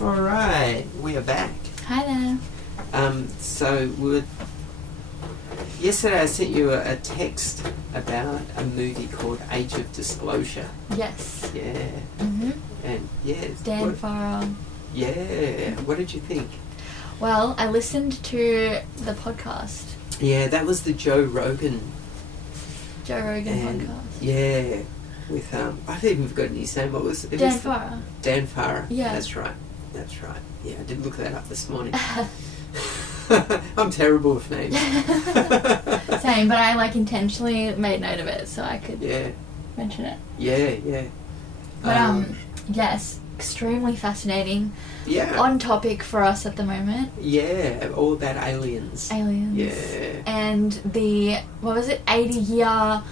All right, we are back. Hi there. Yesterday I sent you a text about a movie called Age of Disclosure. Yes. Yeah. Mhm. And yeah. Dan Farrar. Yeah. What did you think? Well, I listened to the podcast. Yeah, that was the Joe Rogan podcast. Yeah. With I haven't even forgotten his name. What was it? Dan Farrar. Dan Farrar. Yeah. That's right. Yeah, I did look that up this morning. I'm terrible with names. Same, but I intentionally made note of it so I could mention it. Yeah. But yes, extremely fascinating. Yeah. On topic for us at the moment. Yeah, all about aliens. Yeah. And the 80-year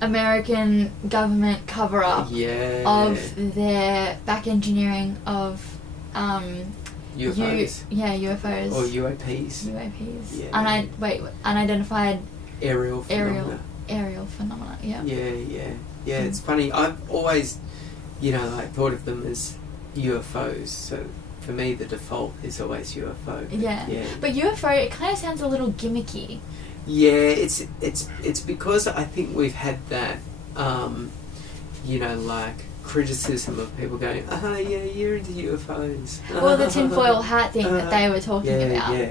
American government cover up of their back engineering of UFOs. UFOs. Or UAPs. Yeah. Unidentified aerial phenomena. Aerial phenomena, yeah. Yeah, it's funny. I've always, thought of them as UFOs. So for me, the default is always UFO. Yeah. But UFO, it kind of sounds a little gimmicky. Yeah, it's because I think we've had that, criticism of people going, you're into UFOs. Well, the tinfoil hat thing that they were talking about. Yeah.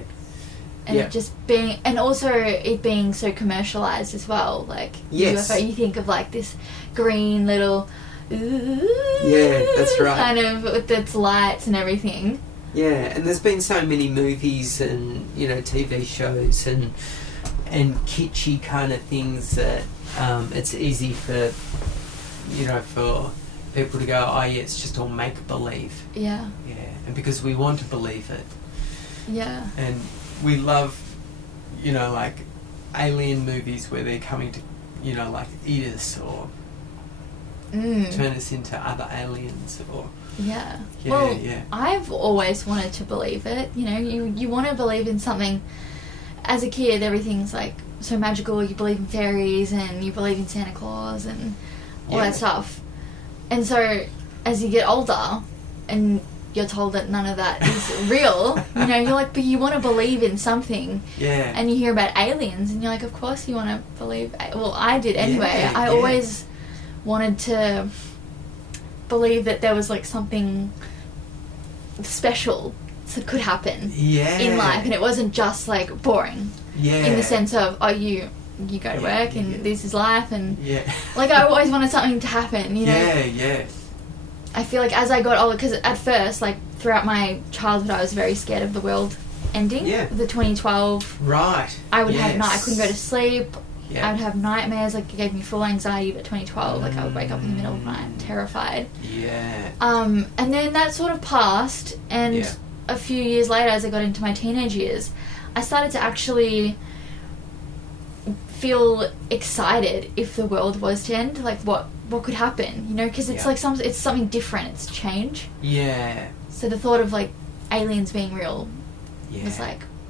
And it just being, and also it being so commercialized as well. Like, UFO, you think of this green little, that's right. kind of with its lights and everything. Yeah, and there's been so many movies and, TV shows and kitschy kind of things that it's easy for people to go, it's just all make-believe. Yeah. Yeah, and because we want to believe it. Yeah. And we love, alien movies where they're coming to, eat us or turn us into other aliens or... Yeah. Well, I've always wanted to believe it. You want to believe in something. As a kid, everything's so magical. You believe in fairies and you believe in Santa Claus and all that stuff. And so, as you get older and you're told that none of that is real, you're like, but you want to believe in something. Yeah. And you hear about aliens and you're like, of course you want to believe. Well, I did anyway. I always wanted to believe that there was something special that could happen in life, and it wasn't just boring. Yeah. In the sense of, you go to work and this is life, and I always wanted something to happen, Yeah. I feel as I got older, because at first, throughout my childhood, I was very scared of the world ending. Yeah. The 2012. Right. I would have I couldn't go to sleep. Yeah. I would have nightmares. It gave me full anxiety. But 2012, I would wake up in the middle of the night, terrified. Yeah. And then that sort of passed, and a few years later, as I got into my teenage years, I started to actually feel excited if the world was to end. What could happen? Because it's it's something different. It's change. Yeah. So the thought of aliens being real was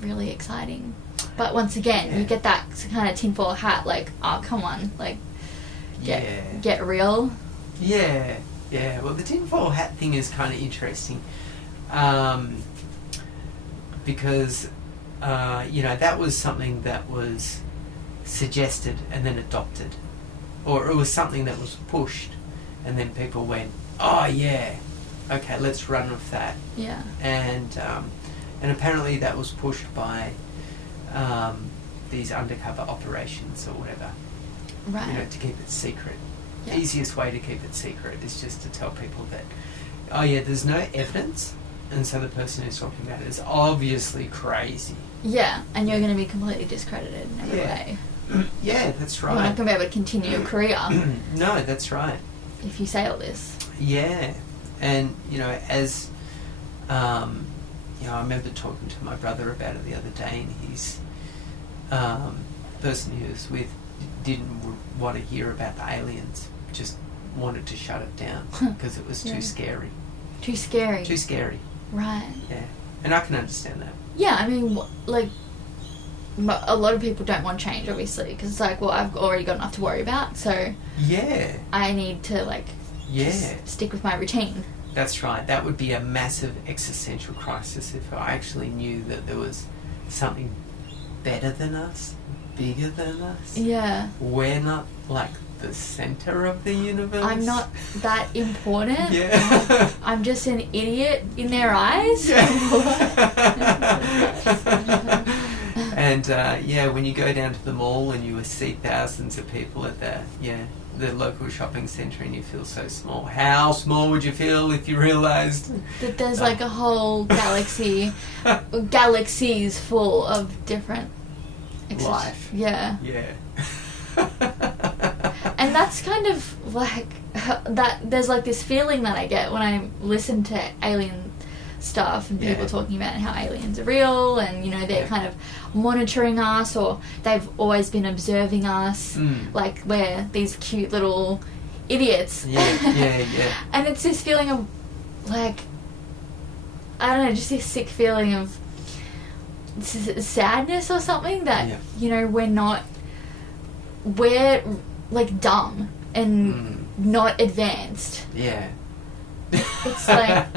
really exciting. But once again, you get that kind of tinfoil hat, oh, come on, get real. Yeah. Well, the tinfoil hat thing is kind of interesting, because that was something that was suggested and then adopted, or it was something that was pushed, and then people went, oh yeah, okay, let's run with that. Yeah. And apparently that was pushed by these undercover operations or whatever. Right. To keep it secret. Yeah. The easiest way to keep it secret is just to tell people that, there's no evidence, and so the person who's talking about it is obviously crazy. Yeah, and you're going to be completely discredited in every way. Yeah, that's right. You're not going to be able to continue your career. No, that's right. If you say all this. Yeah, and as I remember talking to my brother about it the other day, and his person he was with didn't want to hear about the aliens, just wanted to shut it down because it was too scary. Too scary. Right. Yeah, and I can understand that. Yeah, I mean, a lot of people don't want change, obviously, because it's I've already got enough to worry about, so I need to just stick with my routine. That's right. That would be a massive existential crisis if I actually knew that there was something better than us, bigger than us. Yeah. We're not like the center of the universe. I'm not that important. Yeah. I'm just an idiot in their eyes. Yeah. And when you go down to the mall and you see thousands of people at the local shopping centre and you feel so small. How small would you feel if you realised that there's like a whole galaxies full of different life? Yeah. Yeah. And that's kind of like that. There's like this feeling that I get when I listen to alien stuff and people talking about how aliens are real and they're kind of monitoring us, or they've always been observing us, like we're these cute little idiots. And it's this feeling of like, I don't know, just this sick feeling of sadness or something that we're like dumb and not advanced. It's like,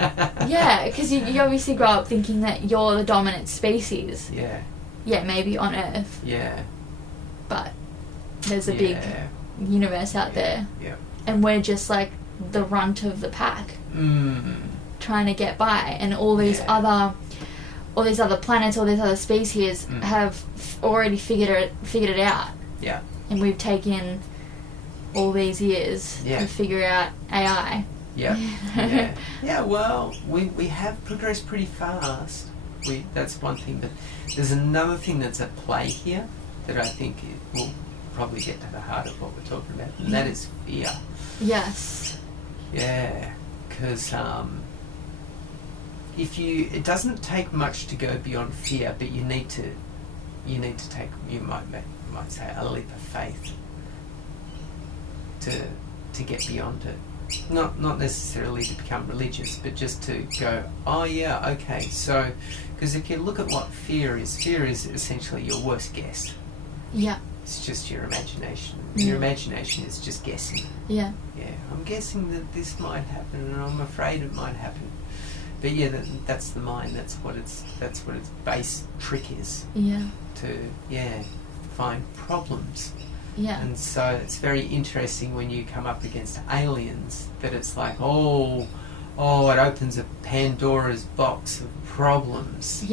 because you obviously grow up thinking that you're the dominant species. Maybe on Earth. But there's a big universe out there. And we're just like the runt of the pack. Trying to get by. And all these other planets, all these other species have already figured it out. And we've taken all these years to figure out AI. Well, we have progressed pretty fast. That's one thing, but there's another thing that's at play here that I think it will probably get to the heart of what we're talking about, and that is fear. Yes. Yeah, because it doesn't take much to go beyond fear, but you need to take, you might say, a leap of faith to get beyond it. Not necessarily to become religious, but just to go, oh yeah, okay, so, because if you look at what fear is essentially your worst guess. It's just your imagination. Your imagination is just guessing. I'm guessing that this might happen and I'm afraid it might happen. But that's the mind, that's what its base trick is. To find problems. And so it's very interesting when you come up against aliens that it's like, it opens a Pandora's box of problems.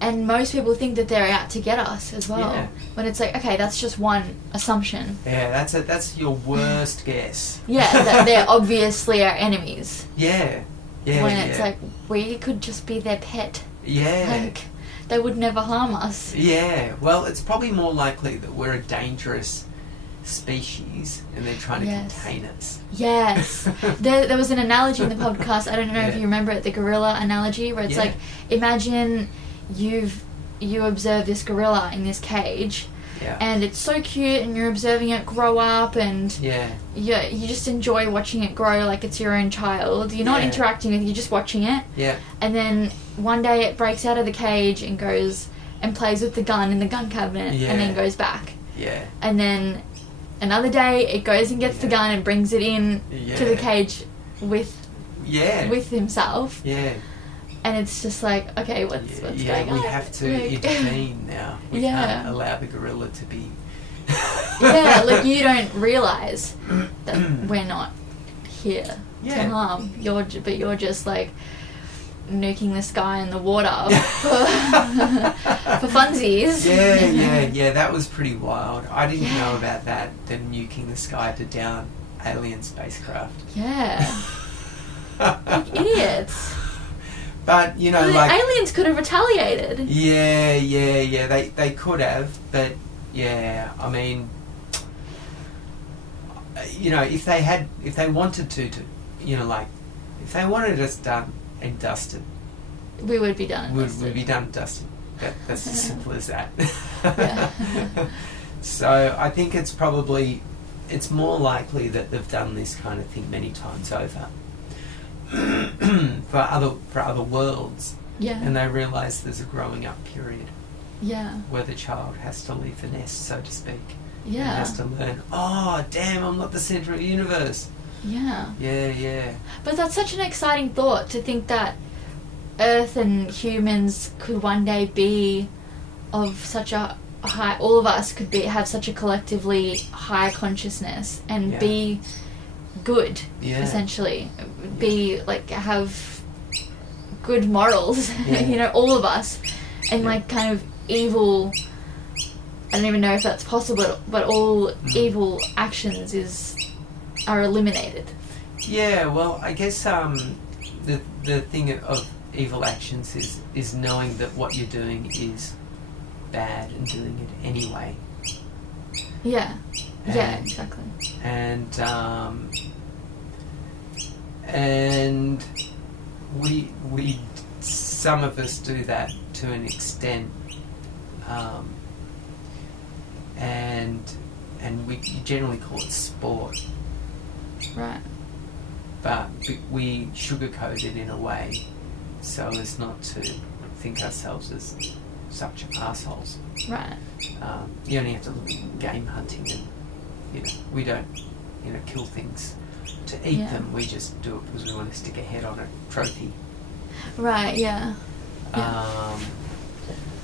And most people think that they're out to get us as well. When it's like, okay, that's just one assumption. That's your worst guess. That they're obviously our enemies. When it's like, we could just be their pet. Like, they would never harm us. Well, it's probably more likely that we're a dangerous species and they're trying to contain us. There was an analogy in the podcast, I don't know if you remember it, the gorilla analogy, where it's like, imagine you observe this gorilla in this cage and it's so cute and you're observing it grow up and you just enjoy watching it grow like it's your own child. You're not interacting with it, you're just watching it. And then one day it breaks out of the cage and goes and plays with the gun in the gun cabinet and then goes back. And then another day it goes and gets the gun and brings it in to the cage with himself. And it's just like, okay, what's going on? We have to intervene now. We can't allow the gorilla to be... like you don't realise that we're not here to harm. You're just like nuking this guy in the water for funsies. That was pretty wild. I didn't know about that, them nuking the sky to down alien spacecraft. Like idiots. But the aliens could have retaliated. They could have, but I mean, if they wanted to if they wanted us done and dusted, we would be done and dusted. We'd be done and dusted. That's as simple as that. So I think it's more likely that they've done this kind of thing many times over. for other worlds, and they realise there's a growing up period, where the child has to leave the nest, so to speak, and has to learn. Oh, damn! I'm not the centre of the universe. Yeah. Yeah. But that's such an exciting thought, to think that Earth and humans could one day be of such a high, all of us could have such a collectively high consciousness and be good, essentially. Be like, have good morals, you know, all of us. And like kind of evil, I don't even know if that's possible, but all evil actions are eliminated. Yeah, well, I guess the thing of evil actions is knowing that what you're doing is bad and doing it anyway. Yeah. Yeah, exactly. And we some of us do that to an extent, and we generally call it sport. Right. But we sugarcoat it in a way so as not to think ourselves as such assholes. Right. You only have to look at game hunting, and we don't kill things to eat them. We just do it because we want to stick a head on a trophy. Right. Yeah.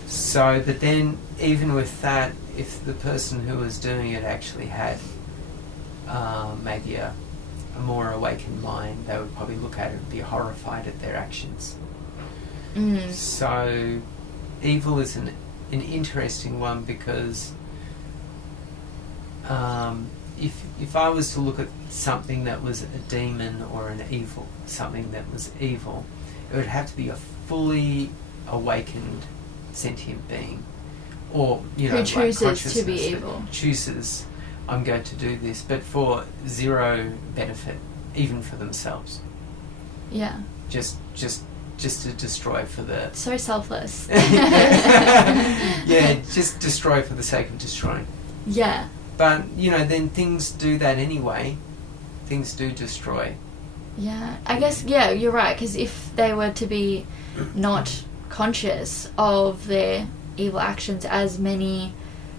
So, but then even with that, if the person who was doing it actually had maybe a more awakened mind, they would probably look at it and be horrified at their actions. So evil is an interesting one, because if I was to look at something that was a demon or something that was evil, it would have to be a fully awakened sentient being, or who chooses to be evil. Chooses, I'm going to do this, but for zero benefit, even for themselves. Yeah. Just to destroy for the... So selfless. Yeah, just destroy for the sake of destroying. Yeah. But, then things do that anyway. Things do destroy. Yeah. I guess, you're right, because if they were to be not conscious of their evil actions, as many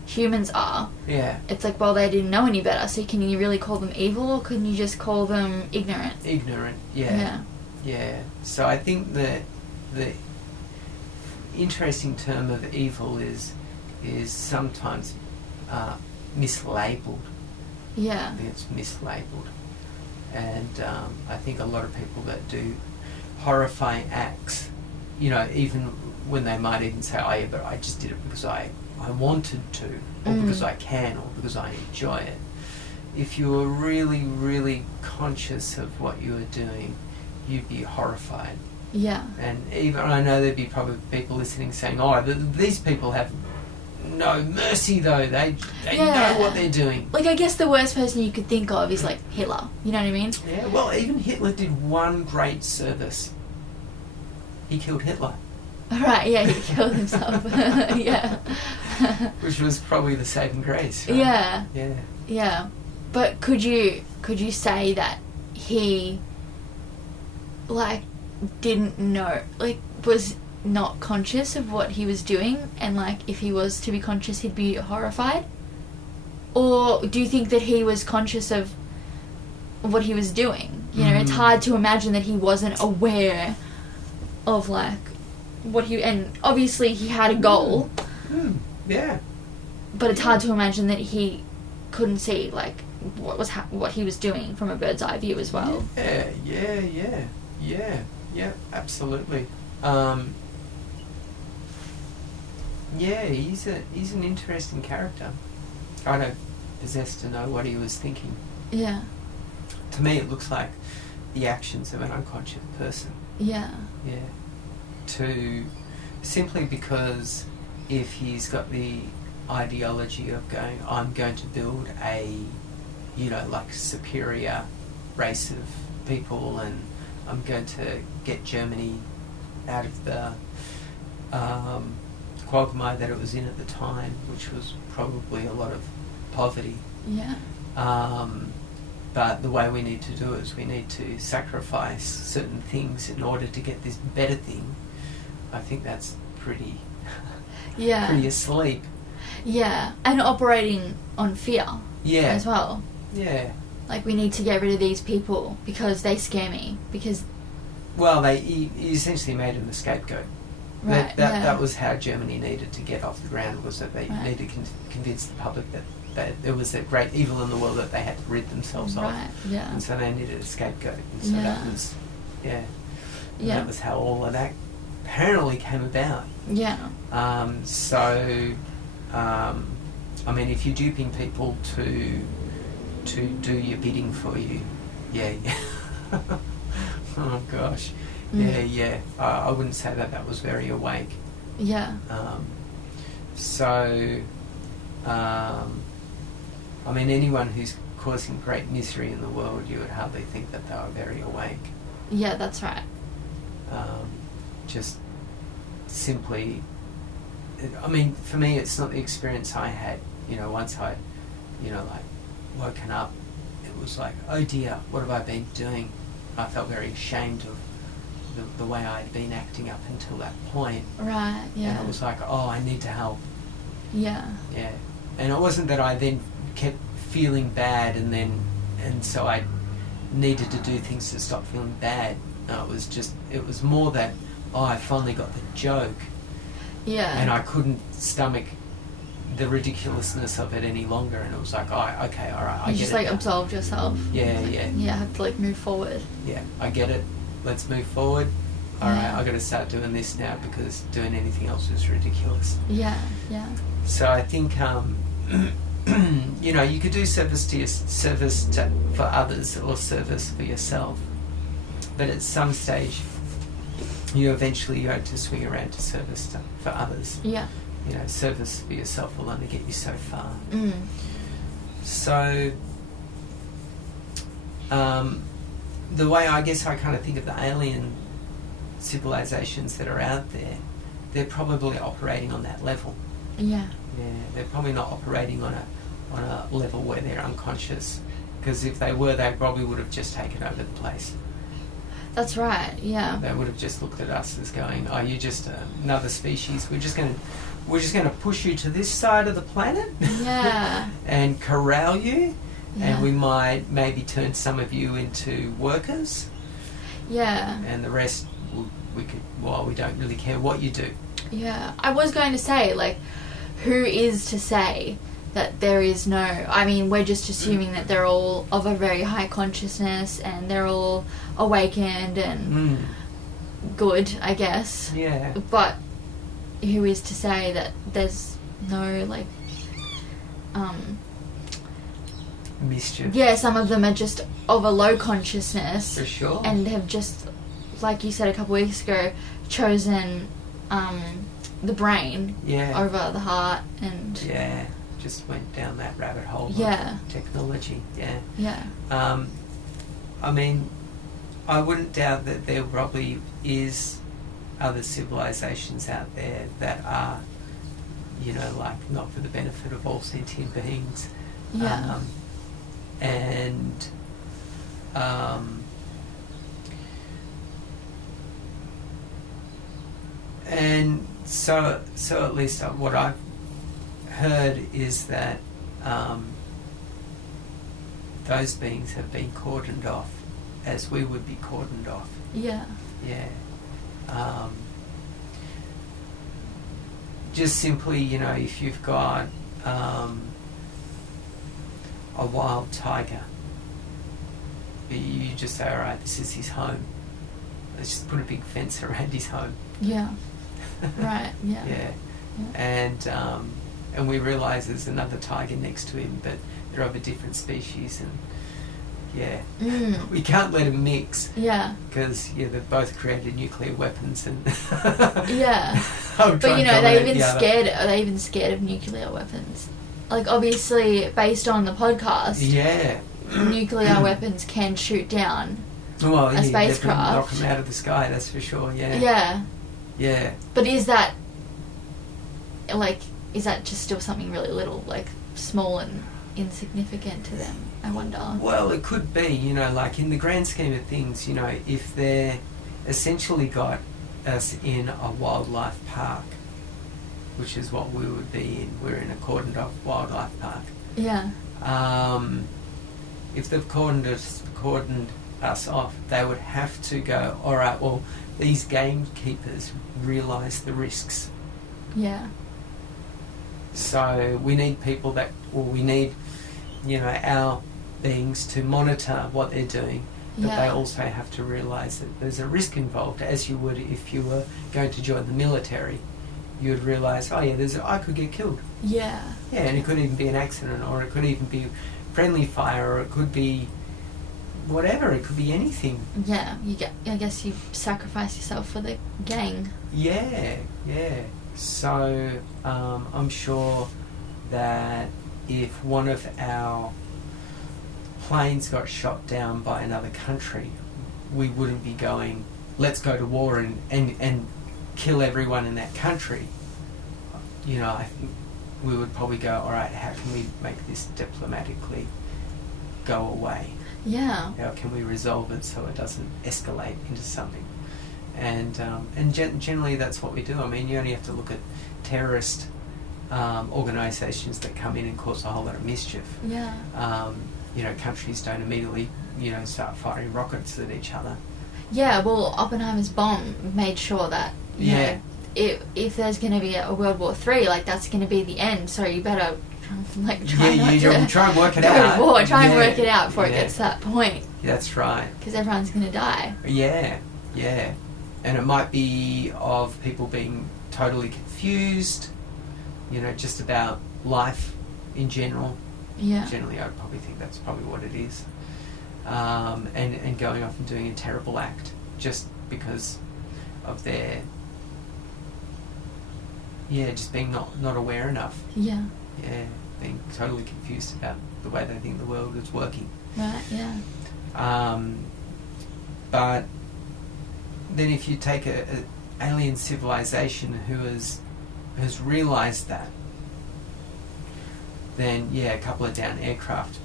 humans are, it's like, well, they didn't know any better, so can you really call them evil, or can you just call them ignorant? Yeah. So I think that the interesting term of evil is sometimes mislabeled. Yeah. I think it's mislabeled. And I think a lot of people that do horrifying acts, even when they might even say, oh yeah, but I just did it because I wanted to, or because I can, or because I enjoy it. If you were really, really conscious of what you were doing, you'd be horrified. Yeah. And even, I know there'd be probably people listening saying, oh, these people have no mercy though, they know what they're doing. Like, I guess the worst person you could think of is like Hitler, you know what I mean? Yeah, well, even Hitler did one great service. He killed Hitler. Right, yeah, he killed himself. Yeah. Which was probably the saving grace, right? Yeah. But could you say that he, like, didn't know, like, was not conscious of what he was doing, and, like, if he was to be conscious, he'd be horrified? Or do you think that he was conscious of what he was doing? It's hard to imagine that he wasn't aware of, like, what he... And obviously he had a goal. Yeah. But it's hard to imagine that he couldn't see, like, what he was doing from a bird's eye view as well. Yeah, absolutely. He's an interesting character. I don't possess to know what he was thinking. Yeah. To me, it looks like the actions of an unconscious person. Yeah. Simply because if he's got the ideology of going, I'm going to build a, like, superior race of people, and I'm going to get Germany out of the quagmire that it was in at the time, which was probably a lot of poverty. Yeah. But the way we need to do it is we need to sacrifice certain things in order to get this better thing. I think that's pretty asleep. Yeah, and operating on fear as well. Yeah. Like, we need to get rid of these people because they scare me. Because... Well, he essentially made him the scapegoat. Right, That was how Germany needed to get off the ground, was that they needed to convince the public that there was a great evil in the world that they had to rid themselves of. Right, yeah. And so they needed a scapegoat. And so that was, and that was how all of that apparently came about. Yeah. I mean, if you're duping people to do your bidding for you, yeah. Oh gosh, yeah. I wouldn't say that was very awake. Yeah. I mean, anyone who's causing great misery in the world, you would hardly think that they were very awake. Yeah, that's right. Just simply, I mean, for me, it's not the experience I had. Once I, like, woken up, it was like, oh dear, what have I been doing? I felt very ashamed of the way I'd been acting up until that point. Right, yeah. And it was like, oh, I need to help. Yeah. Yeah. And it wasn't that I then kept feeling bad and so I needed to do things to stop feeling bad. No, it was more that, I finally got the joke. Yeah. And I couldn't stomach the ridiculousness of it any longer, and it was like, oh, okay, all right, I get it. You just like absolved yourself. Yeah. Yeah, have to like move forward. Yeah, I get it. Let's move forward. All right, I got to start doing this now because doing anything else is ridiculous. Yeah. So I think, you could do service for others or service for yourself, but at some stage, you eventually have to swing around to service for others. Yeah. Service for yourself will only get you so far. So, the way I guess I kind of think of the alien civilizations that are out there, they're probably operating on that level. Yeah. Yeah, they're probably not operating on a level where they're unconscious, because if they were, they probably would have just taken over the place. That's right. Yeah. They would have just looked at us as going, "Oh, you're just another species. We're just going to push you to this side of the planet, yeah, and corral you, and we might maybe turn some of you into workers, and the rest we don't really care what you do." Yeah, I was going to say, like, who is to say that there is no... I mean, we're just assuming that they're all of a very high consciousness and they're all awakened and good, I guess. Yeah. But who is to say that there's no, like... mischief. Yeah, some of them are just of a low consciousness. For sure. And have just, like you said a couple weeks ago, chosen the brain over the heart and... Yeah, just went down that rabbit hole of technology. Yeah. I mean, I wouldn't doubt that there probably is other civilizations out there that are, like, not for the benefit of all sentient beings. Yeah. And so at least what I've heard is that those beings have been cordoned off, as we would be cordoned off. Yeah. Yeah. Just simply, if you've got a wild tiger, you just say, all right, this is his home. Let's just put a big fence around his home. Yeah. Right. Yeah. Yeah. And we realise there's another tiger next to him, but they're of a different species, and we can't let them mix. Yeah. Because they've both created nuclear weapons, and yeah. But are they even scared of nuclear weapons? Like, obviously, based on the podcast, nuclear weapons can shoot down a spacecraft. Knock them out of the sky, that's for sure. Yeah. Yeah. Yeah. But is that just still something really little, like small and insignificant to them, I wonder? Well, it could be, like in the grand scheme of things, if they're essentially got us in a wildlife park, which is what we would be in. We're in a cordoned off wildlife park. Yeah. if they've cordoned us off, they would have to go, all right, well, these gamekeepers realise the risks. Yeah. So we need people we need, our beings to monitor what they're doing, but they also have to realise that there's a risk involved, as you would if you were going to join the military. You would realise, I could get killed. Yeah. Yeah, and it could even be an accident, or it could even be friendly fire, or it could be whatever, it could be anything. Yeah, I guess you sacrifice yourself for the gang. Yeah. So, I'm sure that if one of our planes got shot down by another country, we wouldn't be going, let's go to war and kill everyone in that country. I think we would probably go, all right, how can we make this diplomatically go away? Yeah. How can we resolve it so it doesn't escalate into something? And generally that's what we do. I mean, you only have to look at terrorist organisations that come in and cause a whole lot of mischief. Yeah. Countries don't immediately, start firing rockets at each other. Yeah, well, Oppenheimer's bomb made sure that, you know, if there's going to be a World War III, that's going to be the end, so you better try and work it go out. to war, try and work it out before it gets to that point. That's right. Because everyone's going to die. Yeah. And it might be of people being totally confused, just about life in general. Yeah. Generally, I'd probably think that's probably what it is. And going off and doing a terrible act just because of their, just being not aware enough. Yeah. Yeah, being totally confused about the way they think the world is working. Right, yeah. But then if you take a alien civilization who has realised that, then a couple of down aircraft,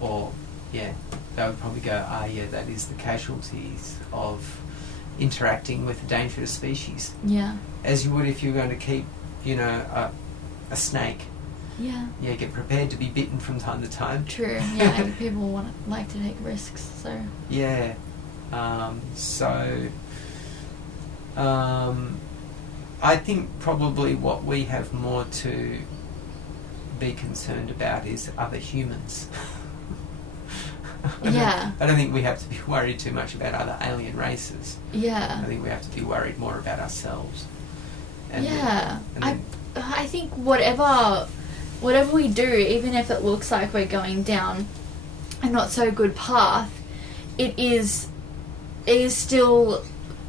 or they would probably go, that is the casualties of interacting with a dangerous species. Yeah. As you would if you were going to keep, a snake. Yeah. Yeah, get prepared to be bitten from time to time. True. Yeah, people like to take risks, so. Yeah. I think probably what we have more to be concerned about is other humans. Yeah. I don't think we have to be worried too much about other alien races. Yeah. I think we have to be worried more about ourselves. I think whatever we do, even if it looks like we're going down a not so good path, it is still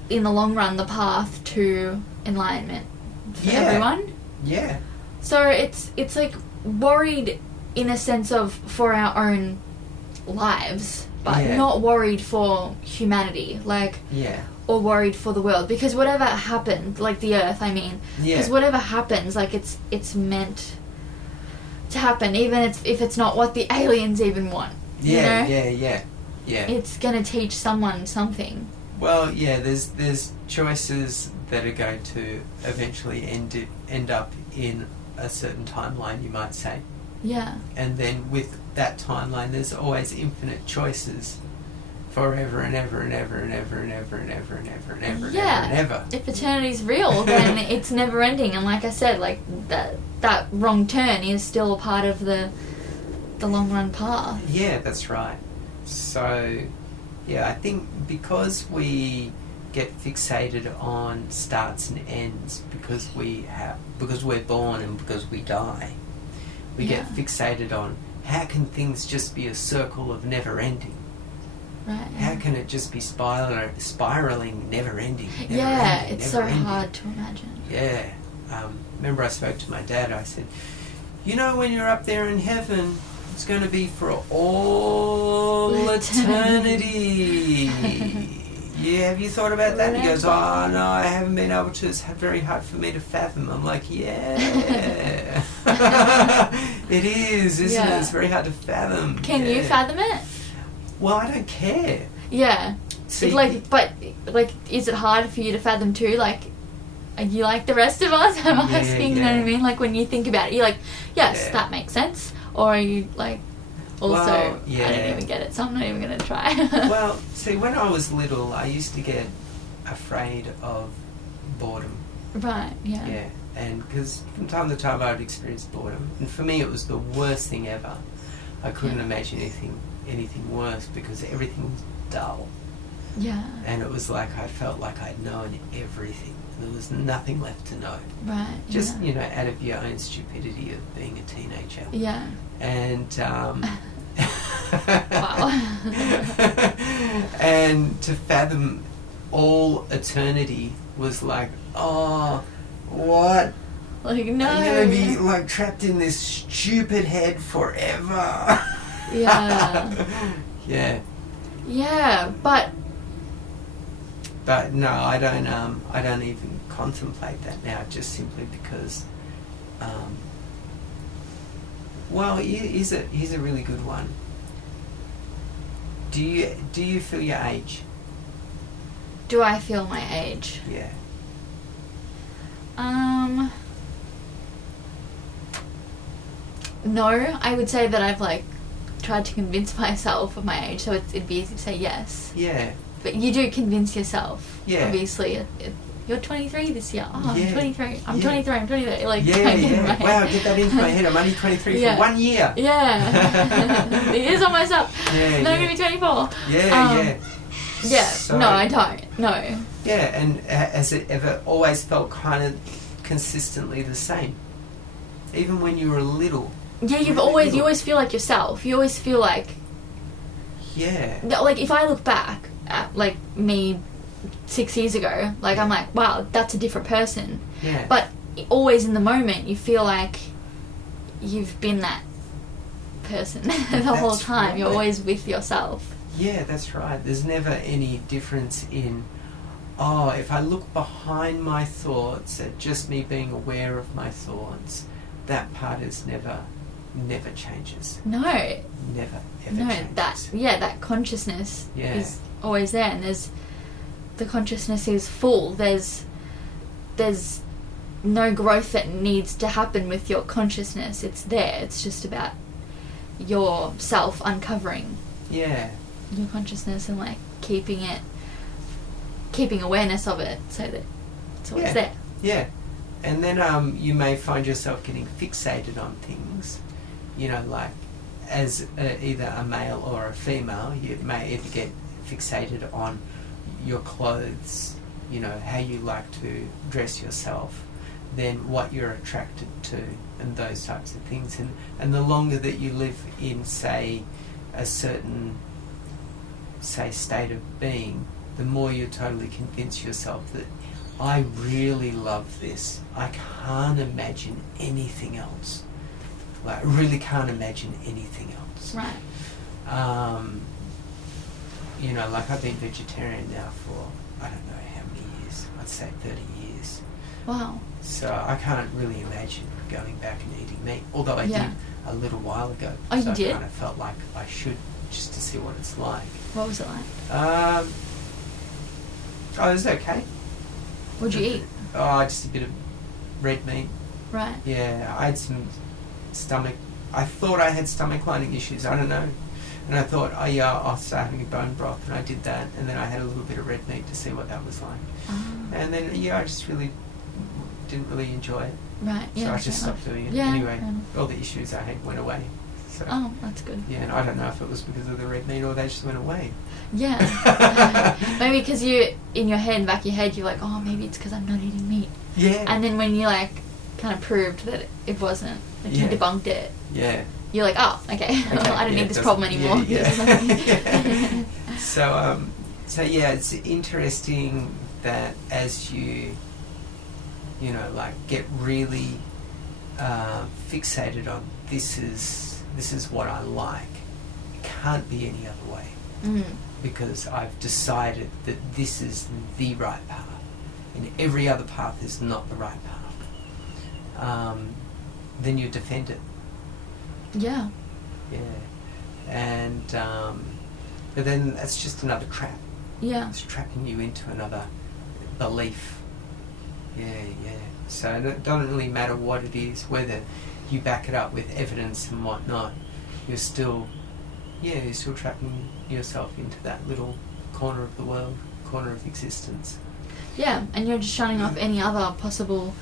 in the long run the path to enlightenment for everyone. Yeah. So it's like worried in a sense of for our own lives, but not worried for humanity, or worried for the world, because whatever happened, the Earth, because whatever happens, it's meant to happen, even if it's not what the aliens even want. Yeah. It's gonna teach someone something. Well, there's choices that are going to eventually end up in a certain timeline, you might say. Yeah. And then with that timeline, there's always infinite choices forever and ever and ever and ever and ever and ever and ever and ever and ever and ever. If eternity's real, then it's never ending. And like I said, that wrong turn is still a part of the long run path. Yeah, that's right. So, I think because we get fixated on starts and ends, because we're born and because we die, we get fixated on how can things just be a circle of never ending. Right. How can it just be spiraling, never ending? It's so hard to imagine. Yeah. Remember I spoke to my dad, I said, when you're up there in heaven, it's going to be for all eternity. Have you thought about that? And he goes, oh no, I haven't been able to. It's very hard for me to fathom. I'm like, it is, isn't it? It's very hard to fathom. Can you fathom it? Well, I don't care. Yeah. See, but is it hard for you to fathom too? Are you like the rest of us? I'm asking, you know what I mean? When you think about it, you're like, yes, that makes sense. Or are you also, Well, yeah. I don't even get it, so I'm not even going to try. Well, see, when I was little, I used to get afraid of boredom. Right, yeah. Yeah, and because from time to time I would experience boredom, and for me it was the worst thing ever. I couldn't imagine anything worse because everything was dull. Yeah. And it was like I felt like I'd known everything. There was nothing left to know. Right. Just, out of your own stupidity of being a teenager. Yeah. And, Wow. and to fathom all eternity was like, oh, what? Like, no. I'm going to be, like, trapped in this stupid head forever. Yeah. Yeah. Yeah, but no, I don't even contemplate that now, just simply because, well, here's a really good one. Do you feel your age? do I feel my age? Yeah. No, I would say that I've like tried to convince myself of my age, so it'd be easy to say yes. Yeah. But you do convince yourself. Yeah. Obviously, you're 23 this year. Oh, Yeah. I'm 23. I'm Yeah. 23. I'm 23. Like, Yeah, I get in my yeah. head. Wow, get that into my head. I'm only 23 Yeah. for 1 year. Yeah. The year's almost up. Yeah, And then I'm going to be 24. Yeah. Yeah. So- No, I don't. No. Yeah, and has it ever always felt kind of consistently the same? Even when you were little? Yeah, you Really always little. feel like yourself. You always feel like, Yeah. like if I look back at like me 6 years ago, like I'm like, wow, that's a different person. Yeah. But always in the moment, you feel like you've been that person the whole That's time. right. You're always with yourself. Yeah, that's right. There's never any difference in, oh, if I look behind my thoughts at just me being aware of my thoughts, that part is never changes. No, Never, ever no, changes. that consciousness Yeah. is always there, and the consciousness is full. There's no growth that needs to happen with your consciousness. It's there. It's just about yourself uncovering Yeah. your consciousness and like keeping awareness of it, so that it's always Yeah. there. Yeah. And then you may find yourself getting fixated on things, like as either a male or a female, you may either get fixated on your clothes, how you like to dress yourself, then what you're attracted to, and those types of things. And the longer that you live in, say, a certain, state of being, the more you totally convince yourself that I really love this. I can't imagine anything else. Like, I really can't imagine anything else. Right. Like I've been vegetarian now for, I don't know how many years. I'd say 30 years. Wow. So I can't really imagine going back and eating meat. Although I Yeah. did a little while ago. Oh, so you did? I kind of felt like I should, just to see what it's like. What was it like? Oh, it was okay. What'd you eat? Oh, just a bit of red meat. Right. Yeah, I had some I thought I had stomach lining issues, I don't know. And I thought, oh yeah, I'll start having a bone broth, and I did that, and then I had a little bit of red meat to see what that was like. And then, I just really didn't really enjoy it. Right, yeah. So I just fair stopped enough. doing it. Yeah, Anyway, fair enough. all the issues I had went away. So, Oh, that's good. yeah, and I don't know if it was because of the red meat or they just went away. Yeah. Maybe because in your head, back of your head, you're like, oh, maybe it's because I'm not eating meat. Yeah. And then when you like kind of proved that it wasn't, like you Yeah. debunked it, Yeah. you're like, oh, okay, well, I don't yeah, need this it problem doesn't- anymore. Yeah. So yeah, it's interesting that as you get really fixated on this is what I like. It can't be any other way because I've decided that this is the right path, and every other path is not the right path. Then you defend it. Yeah. Yeah. And but then that's just another trap. Yeah. It's trapping you into another belief. Yeah. So it doesn't really matter what it is, whether you back it up with evidence and whatnot, you're still yeah, you're still trapping yourself into that little corner of the world, corner of existence. Yeah, and you're just shutting off any other possible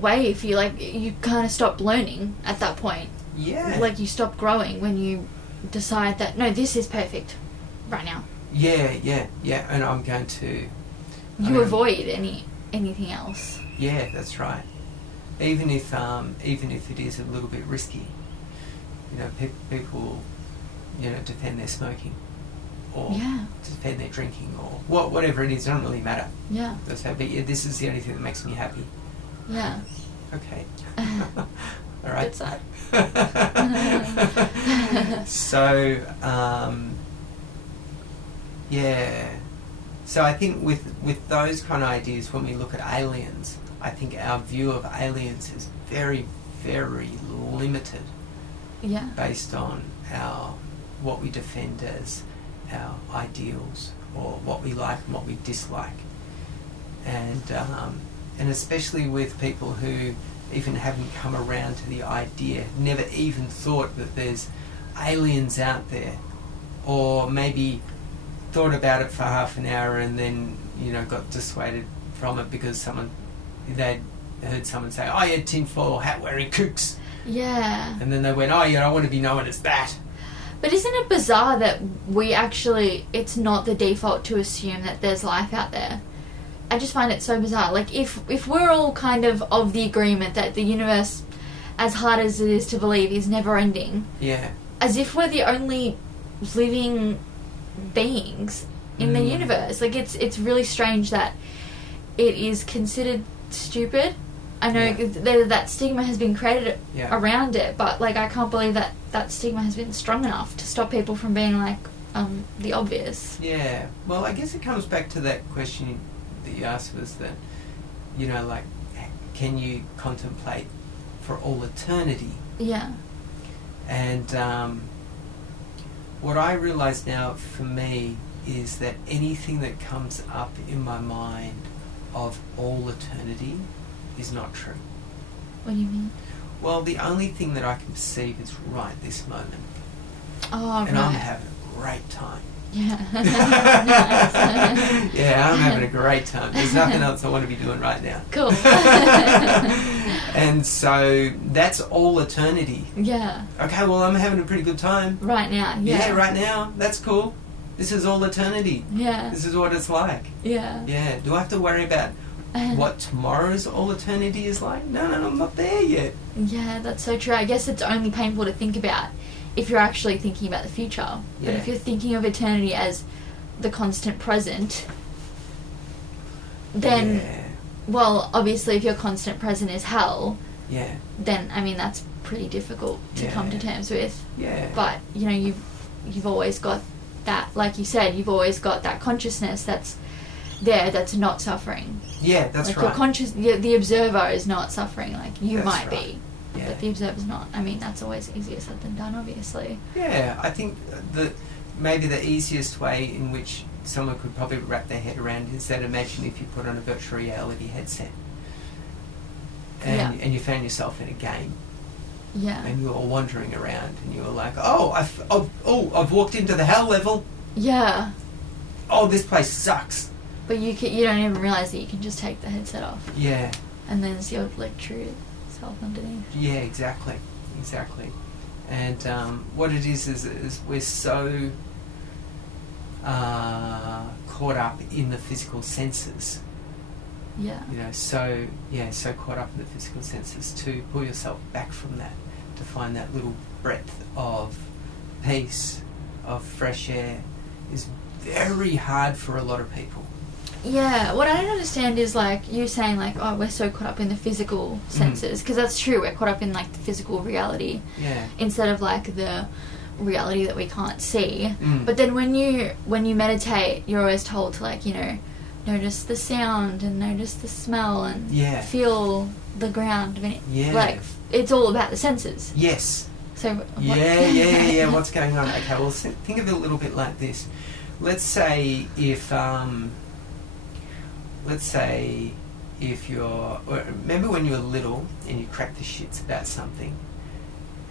way. If you like, you kind of stop learning at that point. Yeah. Like you stop growing when you decide that no, this is perfect right now. Yeah, and I'm going to. You avoid anything else. Yeah, that's right. Even if it is a little bit risky, you know, people, you know, defend their smoking, or defend their drinking, or whatever it is. It doesn't really matter. Yeah. That's how. But yeah, this is the only thing that makes me happy. Yeah. Okay. All right. Good side. So, yeah. So I think with those kind of ideas, when we look at aliens, I think our view of aliens is very, very limited. Yeah. Based on what we defend as our ideals, or what we like and what we dislike, and especially with people who even haven't come around to the idea, never even thought that there's aliens out there, or maybe thought about it for half an hour and then, you know, got dissuaded from it because they'd heard someone say, "Oh yeah, tinfoil hat wearing kooks." Yeah. And then they went, "Oh yeah, I want to be known as that." But isn't it bizarre that it's not the default to assume that there's life out there? I just find it so bizarre. Like, if we're all kind of the agreement that the universe, as hard as it is to believe, is never ending. Yeah. As if we're the only living beings in the universe. Like, it's really strange that it is considered stupid. I know that stigma has been created around it, but like, I can't believe that stigma has been strong enough to stop people from being like the obvious. Yeah. Well, I guess it comes back to that question that you asked, was that, you know, like, can you contemplate for all eternity? Yeah. And what I realise now for me is that anything that comes up in my mind of all eternity is not true. What do you mean? Well, the only thing that I can perceive is right this moment. Oh, and right. I'm having a great time. Yeah. Yeah, I'm having a great time. There's nothing else I want to be doing right now. Cool. And so that's all eternity. Yeah. Okay, well, I'm having a pretty good time. Right now, yeah. Yeah, right now. That's cool. This is all eternity. Yeah. This is what it's like. Yeah. Yeah. Do I have to worry about what tomorrow's all eternity is like? No, I'm not there yet. Yeah, that's so true. I guess it's only painful to think about if you're actually thinking about the future. Yeah. But if you're thinking of eternity as the constant present, then, well, obviously if your constant present is hell, then, I mean, that's pretty difficult to come to terms with. Yeah. But, you know, you've always got that, like you said, you've always got that consciousness that's there, that's not suffering. Yeah, that's like right. The observer is not suffering, like you That's might right. be. Yeah. But the observer's not. I mean, that's always easier said than done, obviously. Yeah, I think maybe the easiest way in which someone could probably wrap their head around is that, imagine if you put on a virtual reality headset and you found yourself in a game. Yeah. And you were wandering around and you were like, I've walked into the hell level. Yeah. Oh, this place sucks. But you don't even realise that you can just take the headset off. Yeah. And then it's your true self underneath. Yeah, exactly. And what it is we're so caught up in the physical senses. Yeah. You know, so caught up in the physical senses, to pull yourself back from that, to find that little breath of peace, of fresh air, is very hard for a lot of people. Yeah, what I don't understand is, like, you saying, like, oh, we're so caught up in the physical senses, because that's true, we're caught up in, like, the physical reality, instead of, like, the reality that we can't see. But then when you meditate, you're always told to, like, you know, notice the sound and notice the smell and feel the ground. Like, it's all about the senses. Yes. So What's going on? Okay, well, think of it a little bit like this. Let's say if you're... remember when you were little and you cracked the shits about something,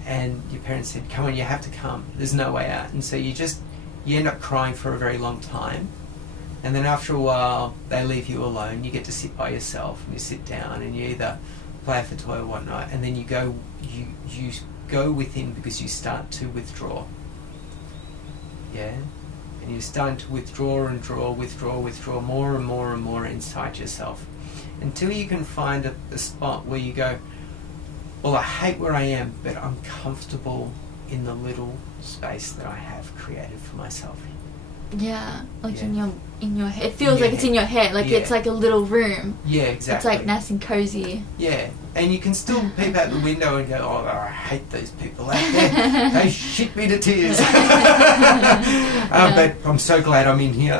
and your parents said, come on, you have to come, there's no way out. And so you end up crying for a very long time. And then after a while, they leave you alone. You get to sit by yourself, and you sit down, and you either play with a toy or whatnot. And then you go within, because you start to withdraw. Yeah, and you're starting to withdraw more and more and more inside yourself, until you can find a spot where you go, well, I hate where I am, but I'm comfortable in the little space that I have created for myself. Yeah, like in your head. It feels like it's in your head, like it's like a little room. Yeah, exactly. It's like nice and cozy. Yeah, and you can still peep out the window and go, oh, I hate those people out there. They shit me to tears. But I'm so glad I'm in here.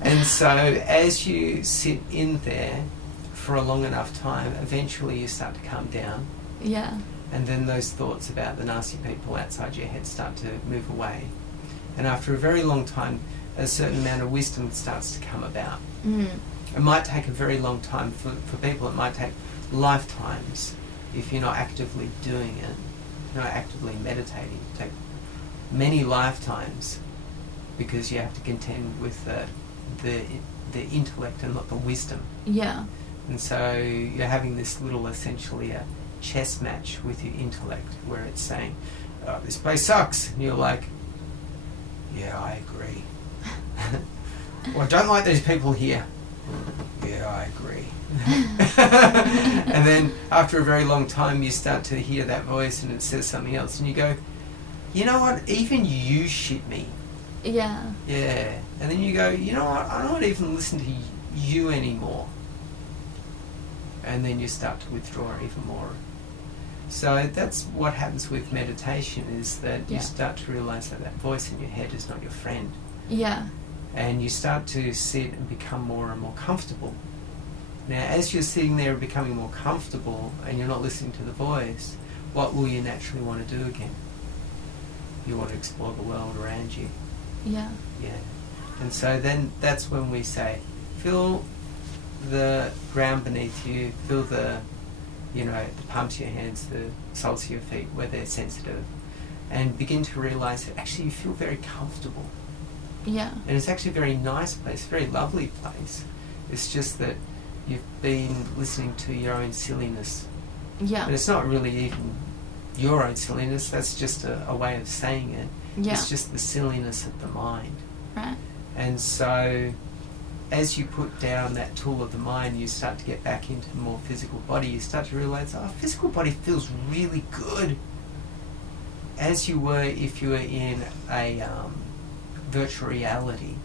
And so as you sit in there for a long enough time, eventually you start to calm down. Yeah. And then those thoughts about the nasty people outside your head start to move away. And after a very long time, a certain amount of wisdom starts to come about. It might take a very long time. For people, it might take lifetimes if you're not actively doing it, you're not actively meditating. It take many lifetimes, because you have to contend with the intellect and not the wisdom. Yeah. And so you're having this little, essentially, a chess match with your intellect, where it's saying, oh, this place sucks. And you're like, yeah, I agree. Well, I don't like these people here. Yeah, I agree. And then after a very long time, you start to hear that voice and it says something else, and you go, you know what, even you shit me. Yeah. Yeah. And then you go, you know what, I don't even listen to you anymore. And then you start to withdraw even more. So that's what happens with meditation, is that you start to realize that voice in your head is not your friend. Yeah. And you start to sit and become more and more comfortable. Now, as you're sitting there and becoming more comfortable and you're not listening to the voice, what will you naturally want to do again? You want to explore the world around you. Yeah. Yeah. And so then that's when we say, feel the ground beneath you, feel the palms of your hands, the soles of your feet, where they're sensitive, and begin to realise that actually you feel very comfortable. Yeah. And it's actually a very nice place, a very lovely place. It's just that you've been listening to your own silliness. Yeah. And it's not really even your own silliness, that's just a way of saying it. Yeah. It's just the silliness of the mind. Right. And so as you put down that tool of the mind, you start to get back into the more physical body. You start to realise, physical body feels really good. As you were if you were in a virtual reality.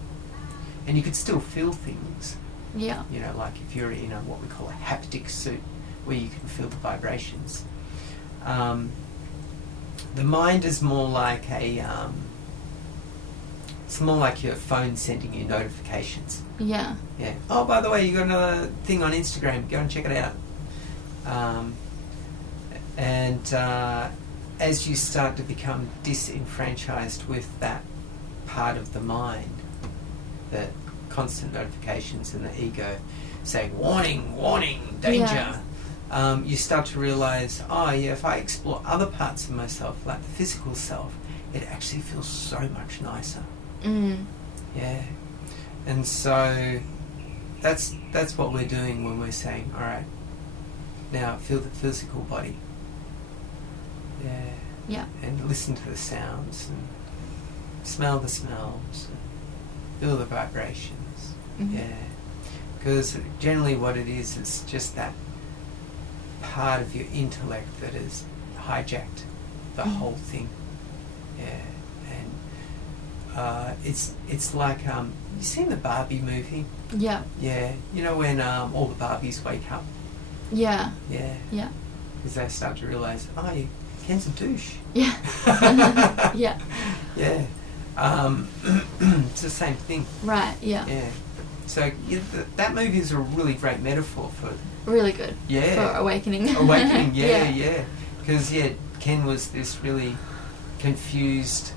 And you could still feel things. Yeah. Like if you're in what we call a haptic suit, where you can feel the vibrations. The mind is more like it's more like your phone sending you notifications. Yeah. Yeah. Oh, by the way, you got another thing on Instagram. Go and check it out. As you start to become disenfranchised with that part of the mind, the constant notifications and the ego saying, warning, warning, danger, you start to realise, if I explore other parts of myself, like the physical self, it actually feels so much nicer. Yeah. And so that's what we're doing when we're saying, all right, now feel the physical body. Yeah. Yeah. And listen to the sounds and smell the smells and feel the vibrations. Yeah. Because generally what it is just that part of your intellect that has hijacked the whole thing. Yeah. And it's like, you seen the Barbie movie? Yeah. Yeah. You know when all the Barbies wake up? Yeah. Yeah. Yeah. Because they start to realise, Ken's a douche. Yeah. Yeah. Yeah. It's the same thing. Right, yeah. Yeah. So that movie is a really great metaphor for... Really good. Yeah. For awakening. Awakening, yeah. Because, Ken was this really confused,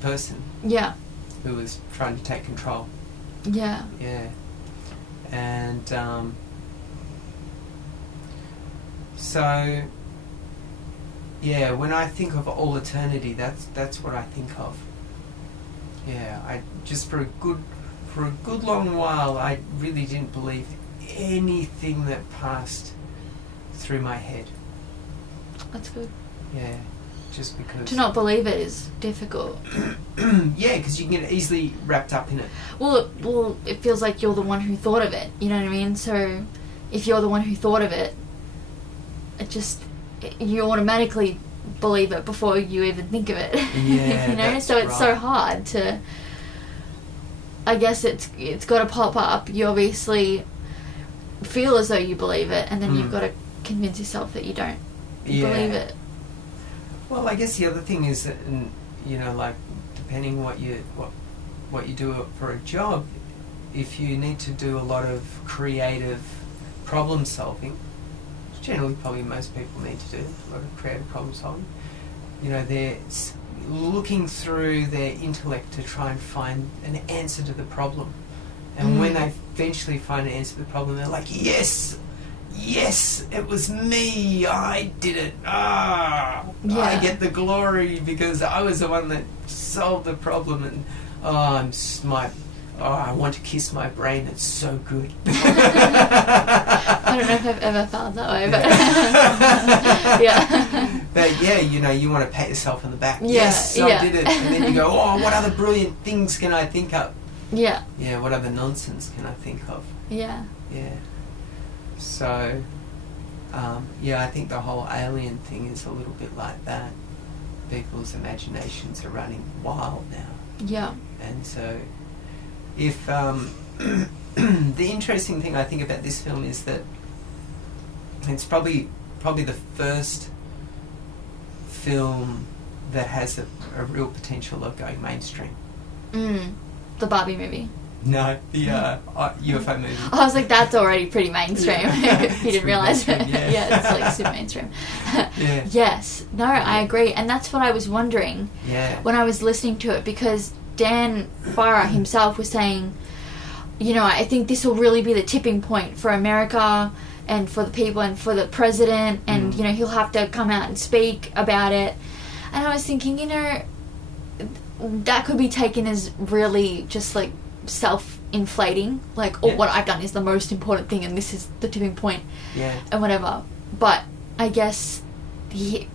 person. Yeah. Who was trying to take control. Yeah. Yeah. And So, yeah, when I think of all eternity, that's what I think of. Yeah, I just for a good long while, I really didn't believe anything that passed through my head. That's good. Yeah, just because... To not believe it is difficult. Yeah, because you can get easily wrapped up in it. Well, it feels like you're the one who thought of it, you know what I mean? So, if you're the one who thought of it, you automatically believe it before you even think of it. Yeah, you know? So it's so hard to... I guess it's got to pop up. You obviously feel as though you believe it, and then you've got to convince yourself that you don't believe it. Well, I guess the other thing is that, you know, like, depending what you do for a job, if you need to do a lot of creative problem solving, which generally probably most people need to do a lot of creative problem solving, you know, they're looking through their intellect to try and find an answer to the problem. And when they eventually find an answer to the problem, they're like, yes, it was me, I did it, I get the glory because I was the one that solved the problem, and I want to kiss my brain, it's so good. I don't know if I've ever felt that way, but yeah. But yeah, you know, you want to pat yourself on the back. Yeah, yes, I did it. And then you go, oh, what other brilliant things can I think of? Yeah. Yeah, what other nonsense can I think of? Yeah. Yeah. So, I think the whole alien thing is a little bit like that. People's imaginations are running wild now. Yeah. And so, if the interesting thing I think about this film is that it's probably the first film that has a real potential of going mainstream. The Barbie movie. No, the UFO movie. I was like, that's already pretty mainstream. If you didn't realise it. Yeah. It's like super mainstream. Yeah. Yes. No, I agree. And that's what I was wondering when I was listening to it, because Dan Farah himself was saying, you know, I think this will really be the tipping point for America and for the people and for the president, and, you know, he'll have to come out and speak about it. And I was thinking, you know, that could be taken as really just like self-inflating, like, what I've done is the most important thing and this is the tipping point, and whatever. But I guess he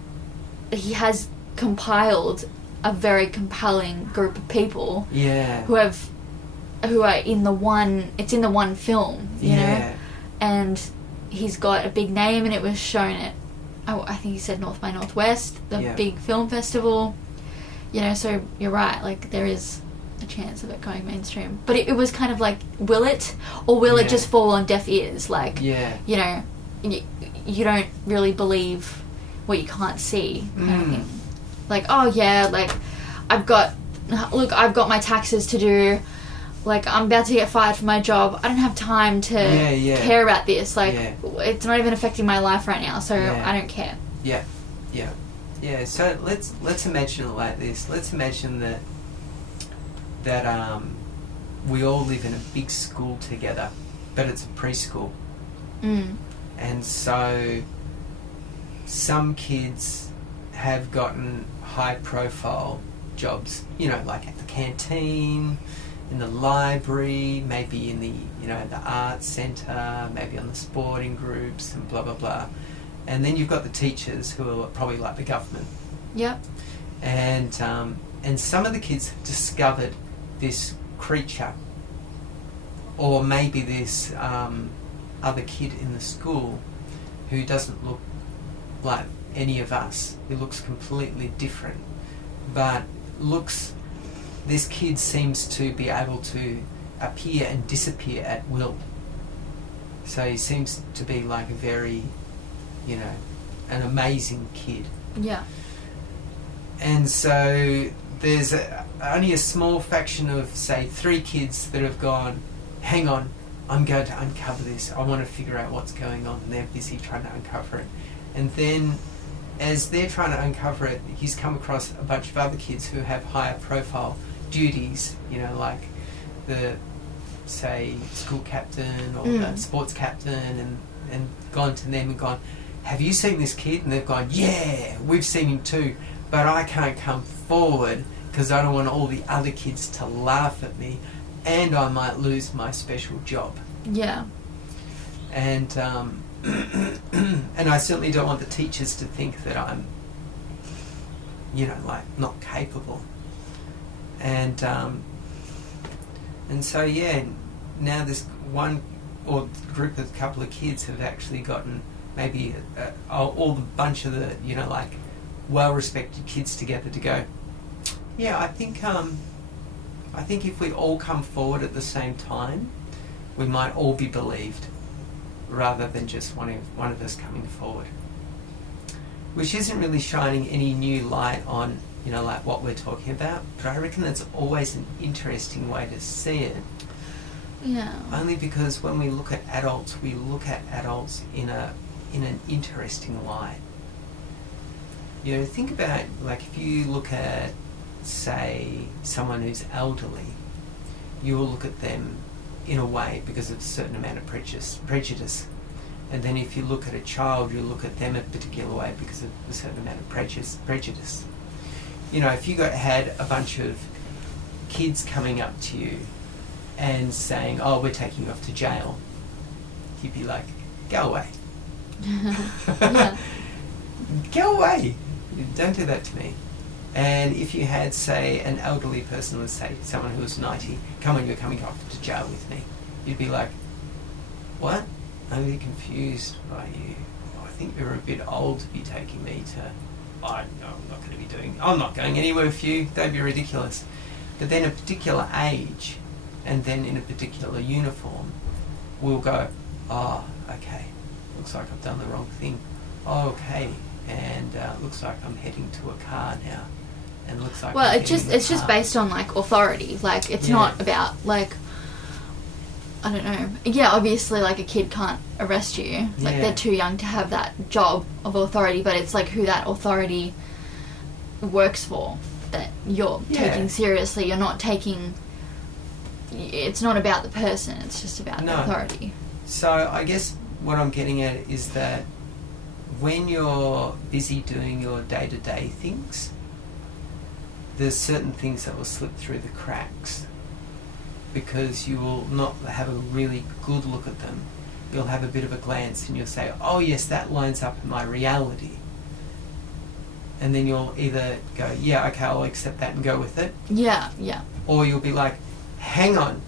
has compiled a very compelling group of people who are in the one film, you know, and he's got a big name, and it was shown at, I think he said North by Northwest, the big film festival, you know. So you're right, like, there is a chance of it going mainstream, but it was kind of like, will it, or will it just fall on deaf ears, like, you know, you don't really believe what you can't see, kind of thing. Like, oh yeah, like, I've got my taxes to do, like, I'm about to get fired from my job, I don't have time to care about this, like, it's not even affecting my life right now, so I don't care. So let's imagine it like this. Let's imagine that we all live in a big school together, but it's a preschool. And so some kids have gotten high profile jobs, you know, like at the canteen, in the library, maybe in the, you know, the arts centre, maybe on the sporting groups and blah blah blah. And then you've got the teachers who are probably like the government. And some of the kids have discovered this creature, or maybe this other kid in the school who doesn't look like any of us, who looks completely different, but this kid seems to be able to appear and disappear at will. So he seems to be like a very, you know, an amazing kid. And so there's only a small faction of, say, 3 kids that have gone, hang on, I'm going to uncover this, I want to figure out what's going on, and they're busy trying to uncover it. And then as they're trying to uncover it, he's come across a bunch of other kids who have higher profile duties, you know, like the, say, school captain or the sports captain, and gone to them and gone, have you seen this kid? And they've gone, yeah, we've seen him too, but I can't come forward because I don't want all the other kids to laugh at me, and I might lose my special job. Yeah. And and I certainly don't want the teachers to think that I'm, like, not capable. And so, yeah, now this one or group of couple of kids have actually gotten maybe all the bunch of the, like, well-respected kids together to go, yeah, I think if we all come forward at the same time, we might all be believed, rather than just one of us coming forward. Which isn't really shining any new light on, like what we're talking about, but I reckon that's always an interesting way to see it. Yeah. Only because when we look at adults, we look at adults in an interesting light. Think about, like, if you look at, say, someone who's elderly, you will look at them in a way because of a certain amount of prejudice. And then if you look at a child, you look at them a particular way because of a certain amount of prejudice. If you had a bunch of kids coming up to you and saying, oh, we're taking you off to jail, you'd be like, go away. Yeah. Go away. Don't do that to me. And if you had, say, an elderly person, let's say someone who was 90, come on, you're coming off to jail with me, you'd be like, what? I'm a bit confused by you. I think you're a bit old to be taking me to... I'm not going anywhere with you. Don't be ridiculous. But then a particular age, and then in a particular uniform, we'll go, oh, okay, looks like I've done the wrong thing. Oh, okay, and looks like I'm heading to a car now. And looks like it's just based on, like, authority. Like, it's not about, like, I don't know. Yeah, obviously, like, a kid can't arrest you. Like, they're too young to have that job of authority, but it's, like, who that authority works for that you're taking seriously. You're not taking... It's not about the person, it's just about the authority. So, I guess what I'm getting at is that when you're busy doing your day-to-day things, there's certain things that will slip through the cracks because you will not have a really good look at them. You'll have a bit of a glance and you'll say, oh yes, that lines up in my reality. And then you'll either go, yeah, okay, I'll accept that and go with it. Yeah, yeah. Or you'll be like, hang on,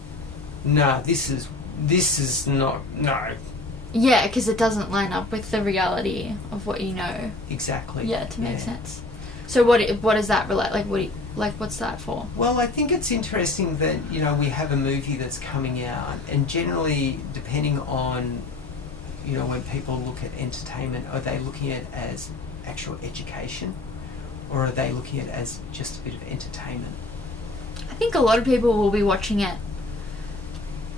no, this is not, no. Yeah, because it doesn't line up with the reality of what you know. Exactly. Yeah, to make sense. So what does that relate? Like, what's that for? Well, I think it's interesting that, we have a movie that's coming out, and generally, depending on, when people look at entertainment, are they looking at it as actual education, or are they looking at it as just a bit of entertainment? I think a lot of people will be watching it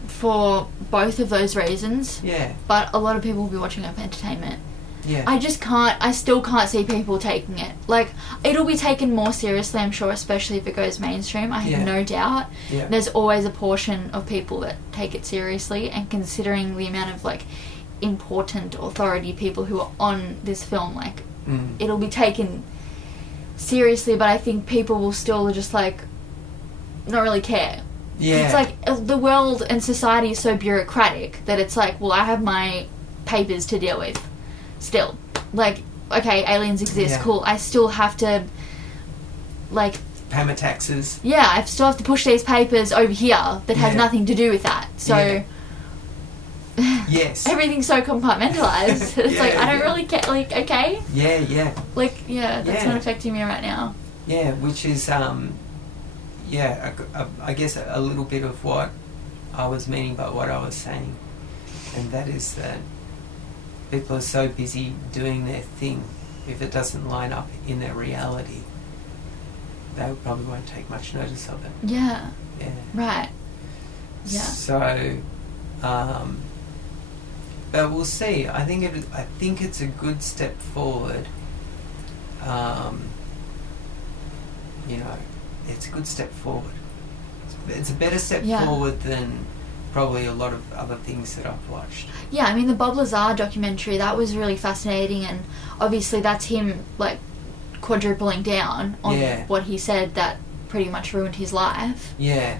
for both of those reasons. Yeah. But a lot of people will be watching it for entertainment. Yeah. I still can't see people taking it. Like, it'll be taken more seriously, I'm sure, especially if it goes mainstream. I have no doubt. Yeah. There's always a portion of people that take it seriously, and considering the amount of, like, important authority people who are on this film, like, it'll be taken seriously, but I think people will still just, like, not really care. Yeah. It's like, the world and society is so bureaucratic that it's like, well, I have my papers to deal with. Still, like, okay, aliens exist, cool. I still have to, like, pay my taxes. Yeah, I still have to push these papers over here that has nothing to do with that. So, yes, everything's so compartmentalized. It's like, I don't really care. Like, okay, like, that's not affecting me right now. Yeah, which is I guess a little bit of what I was meaning by what I was saying, and that is that people are so busy doing their thing, if it doesn't line up in their reality, they probably won't take much notice of it. Yeah. Yeah. Right. Yeah. So, but we'll see. I think it's a good step forward. It's a good step forward. It's a better step forward than probably a lot of other things that I've watched. Yeah, I mean, the Bob Lazar documentary, that was really fascinating, and obviously that's him, like, quadrupling down on what he said that pretty much ruined his life. Yeah.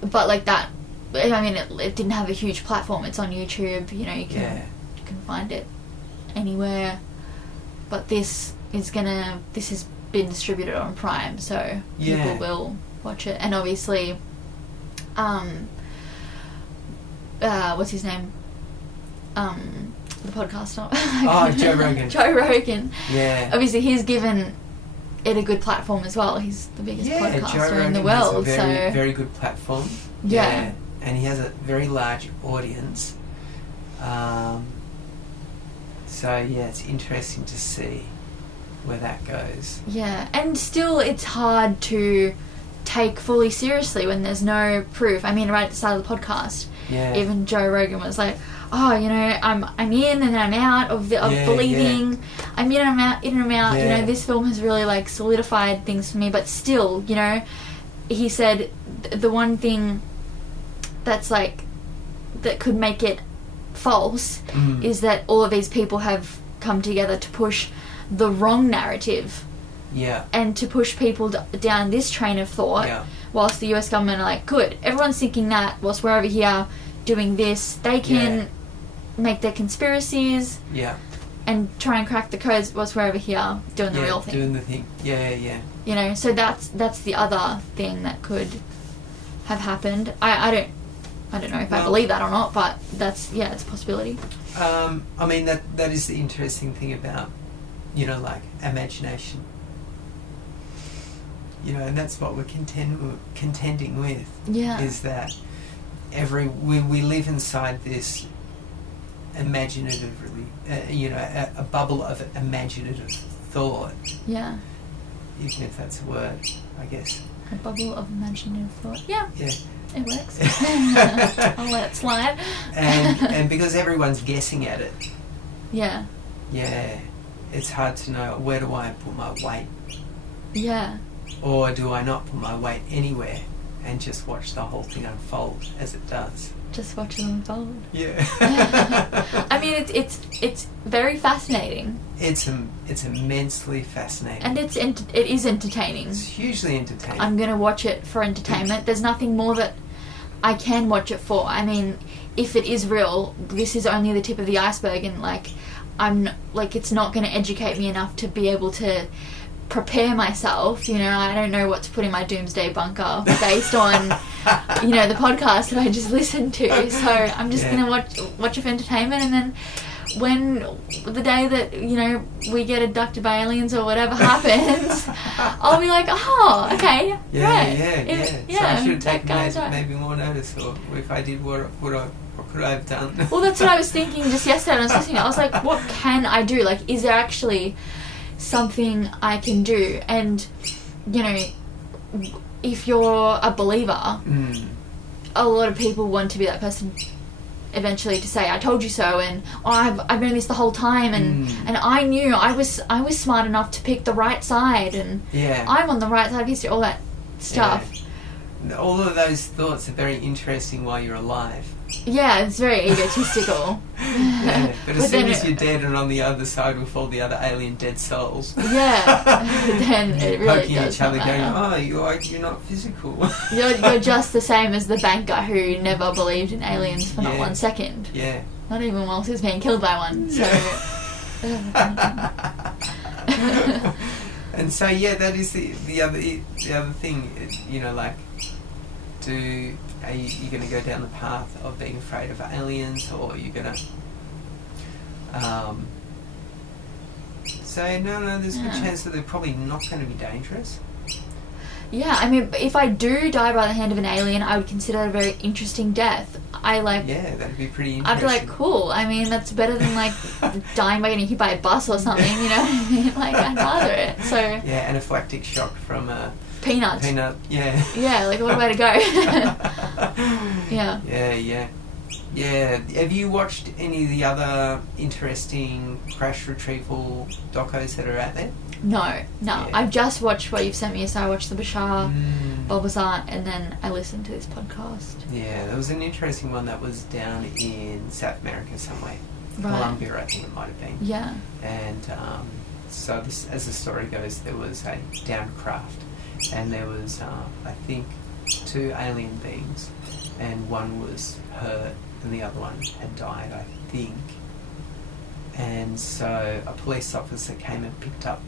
But like that, I mean, it didn't have a huge platform. It's on YouTube, you know, you can find it anywhere. But this has been distributed on Prime, so people will watch it. And obviously, what's his name? The podcaster. Joe Rogan. Joe Rogan. Yeah. Obviously, he's given it a good platform as well. He's the biggest podcaster in the world. Has a very, very good platform. Yeah. And he has a very large audience. So, it's interesting to see where that goes. Yeah, and still it's hard to take fully seriously when there's no proof. I mean, right at the start of the podcast, even Joe Rogan was like, oh, you know, I'm in and I'm out of believing. Yeah. I'm in and I'm out, Yeah. You know, this film has really, like, solidified things for me. But still, you know, he said the one thing that's, like, that could make it false is that all of these people have come together to push the wrong narrative. Yeah. And to push people down this train of thought, whilst the US government are like, good, everyone's thinking that, whilst we're over here doing this, they can make their conspiracies and try and crack the codes whilst we're over here doing the real thing. Doing the thing. Yeah. You know, so that's the other thing that could have happened. I don't know if I believe that or not, but that's, it's a possibility. I mean, that is the interesting thing about, you know, like, imagination. You know, and that's what we're contending with. Yeah. Is that we live inside this imaginatively, you know, a bubble of imaginative thought. Yeah. Even if that's a word, I guess. A bubble of imaginative thought. Yeah. Yeah. It works. I'll let it slide. and because everyone's guessing at it. Yeah. Yeah. It's hard to know, where do I put my weight? Yeah. Or do I not put my weight anywhere and just watch the whole thing unfold as it does? Just watch it unfold. Yeah. I mean, it's very fascinating. It's immensely fascinating. And it is entertaining. It's hugely entertaining. I'm going to watch it for entertainment. There's nothing more that I can watch it for. I mean, if it is real, this is only the tip of the iceberg, and it's not going to educate me enough to be able to prepare myself. You know, I don't know what to put in my doomsday bunker based on, you know, the podcast that I just listened to. So I'm just going to watch it for entertainment, and then when the day that, you know, we get abducted by aliens or whatever happens, I'll be like, oh, okay, So I should have taken maybe more notice, or if I did, what could I have done? Well, that's what I was thinking just yesterday when I was listening. I was like, what can I do? Like, is there actually something I can do? And, you know, if you're a believer, a lot of people want to be that person eventually to say, I told you so, and I've known this the whole time, and I knew I was smart enough to pick the right side, and I'm on the right side of history, all that stuff. All of those thoughts are very interesting while you're alive. Yeah, it's very egotistical. But as soon as you're dead and on the other side with all the other alien dead souls. Then it really poking does each other matter. Going, you're not physical. You're just the same as the banker who never believed in aliens for not 1 second. Yeah. Not even whilst he was being killed by one. So. And so that is the other thing. You know, like, are you going to go down the path of being afraid of aliens, or are you going to say, no, there's a good chance that they're probably not going to be dangerous? Yeah, I mean, if I do die by the hand of an alien, I would consider it a very interesting death. Yeah, that'd be pretty interesting. I'd be like, cool. I mean, that's better than, like, dying by getting hit by a bus or something, you know what I mean? Like, I'd rather it, so... Yeah, anaphylactic shock from a... Peanut, yeah. Yeah, like, what a way to go. Yeah. Have you watched any of the other interesting crash retrieval docos that are out there? No. Yeah. I've just watched what you've sent me. So I watched the Bashar, Bulbasaur, and then I listened to this podcast. Yeah, there was an interesting one that was down in South America somewhere. Right. Colombia, I think it might have been. Yeah. And so this, as the story goes, there was a downed craft, and there was, I think, 2 alien beings, and one was hurt and the other one had died, I think. And so a police officer came and picked up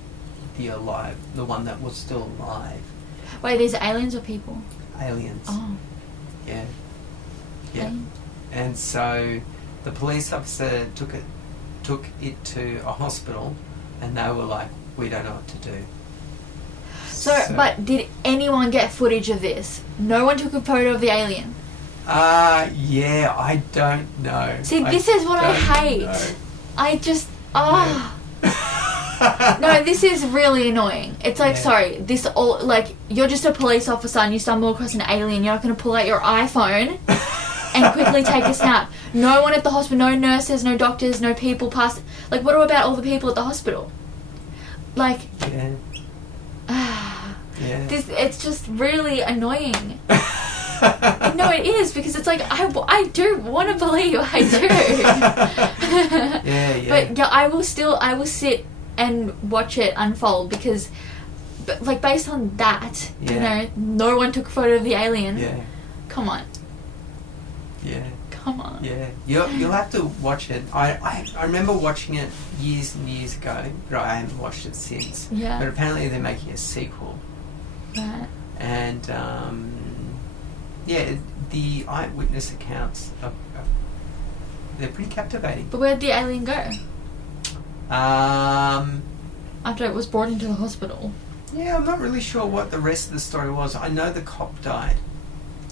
the one that was still alive. Wait, these are aliens or people? Aliens. Oh. Yeah. Yeah. Okay. And so the police officer took it to a hospital, and they were like, we don't know what to do. So, but did anyone get footage of this? No one took a photo of the alien? Yeah, I don't know. See, this is what I hate. know. I just, No, this is really annoying. It's like, Yeah. sorry, this all, like, you're just a police officer and you stumble across an alien, you're not going to pull out your iPhone and quickly take a snap. No one at the hospital, no nurses, no doctors, no people past, like, what about all the people at the hospital? Like, Yeah. Yeah. it's just really annoying. No, it is, because it's like, I do want to believe, I do. Yeah. But yeah, I will sit and watch it unfold, because, like, based on that, Yeah. you know, no one took a photo of the alien. Yeah. Come on. Yeah. Come on. Yeah. You'll have to watch it. I remember watching it years and years ago, but I haven't watched it since. Yeah. But apparently they're making a sequel. Right. And yeah, the eyewitness accounts they're pretty captivating. But where'd the alien go Um, after it was brought into the hospital? yeah, I'm not really sure what the rest of the story was. I know the cop died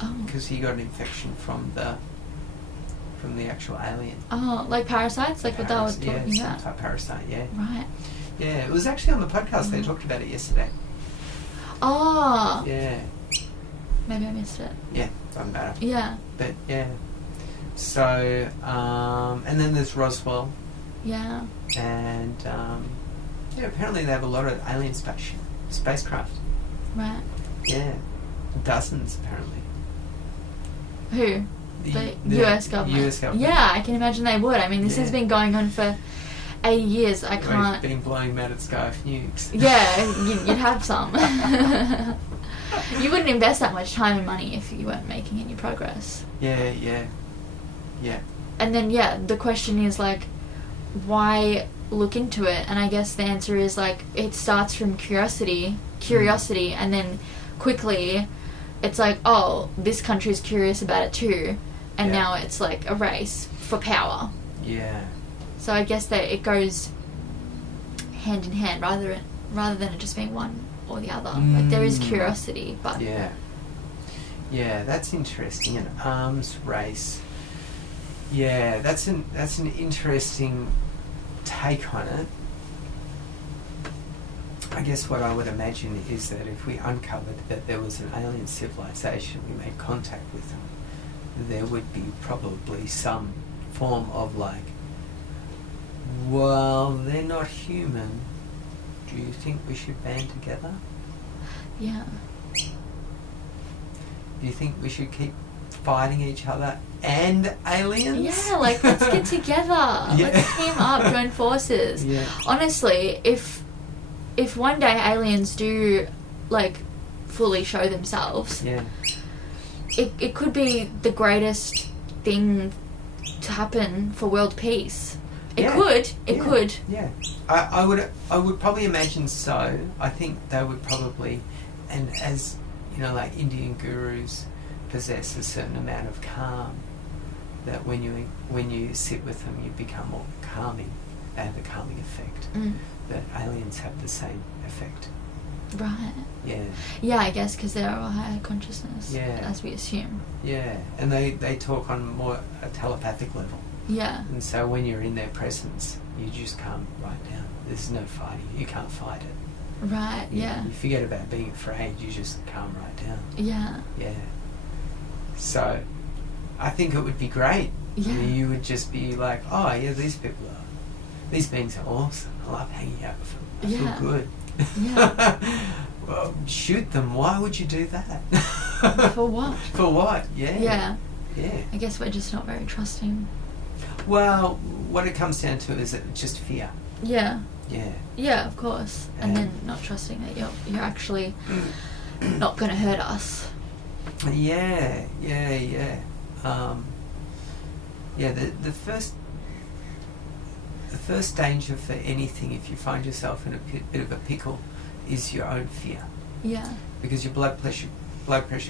Oh. because he got an infection from the actual alien. Oh, like parasites, like what they were talking some about. type of parasite. Yeah, Right. yeah. It was actually on the podcast. They talked about it yesterday. Oh. Yeah, Maybe I missed it. yeah. Doesn't matter. Yeah. But yeah. So and then there's Roswell, Yeah. and yeah. Apparently they have a lot of alien spacecraft. Right. Yeah, dozens apparently. Who? The US government. US government. Yeah, I can imagine they would. I mean, this has Yeah. been going on for 80 years. I We've can't. been blowing them out of sky with nukes. Yeah, you'd have some. You wouldn't invest that much time and money if you weren't making any progress. Yeah. And then, yeah, the question is, like, why look into it? And I guess the answer is, like, it starts from curiosity, and then quickly it's like, oh, this country's curious about it too, and Yeah. now it's like a race for power. Yeah. So I guess that it goes hand in hand rather than it just being one or the other. Like, there is curiosity, but Yeah. Yeah, that's interesting. An arms race. Yeah, that's an interesting take on it. I guess what I would imagine is that if we uncovered that there was an alien civilization, we made contact with them, there would be probably some form of like, well, they're not human. Do you think we should band together? yeah. Do you think we should keep fighting each other and aliens? Yeah, like, let's get together. Yeah. Let's team up, join forces. Yeah. Honestly, if one day aliens do, like, fully show themselves, Yeah. it could be the greatest thing to happen for world peace. It Yeah. could. It Yeah. could. Yeah. I would probably imagine so. I think they would probably, and as you know, like Indian gurus possess a certain amount of calm, that when you sit with them you become more calming. They have a calming effect. That aliens have the same effect. Right. Yeah. Yeah, I guess because they're a higher consciousness, Yeah. as we assume. Yeah. And they talk on more a telepathic level. Yeah. And so when you're in their presence, you just calm right down. There's no fighting. You can't fight it. Right, yeah. You forget about being afraid. You just calm right down. Yeah. Yeah. So, I think it would be great. Yeah. You would just be like, oh yeah, these beings are awesome. I love hanging out with them. I feel good. Yeah. Well, shoot them. Why would you do that? For what? For what? Yeah. Yeah. Yeah. I guess we're just not very trusting. Well, what it comes down to is that just fear. Yeah. Yeah. Yeah, of course. And then not trusting that you're actually not going to hurt us. Yeah. Yeah. The first danger for anything, if you find yourself in a bit of a pickle, is your own fear. Yeah. Because your blood pressure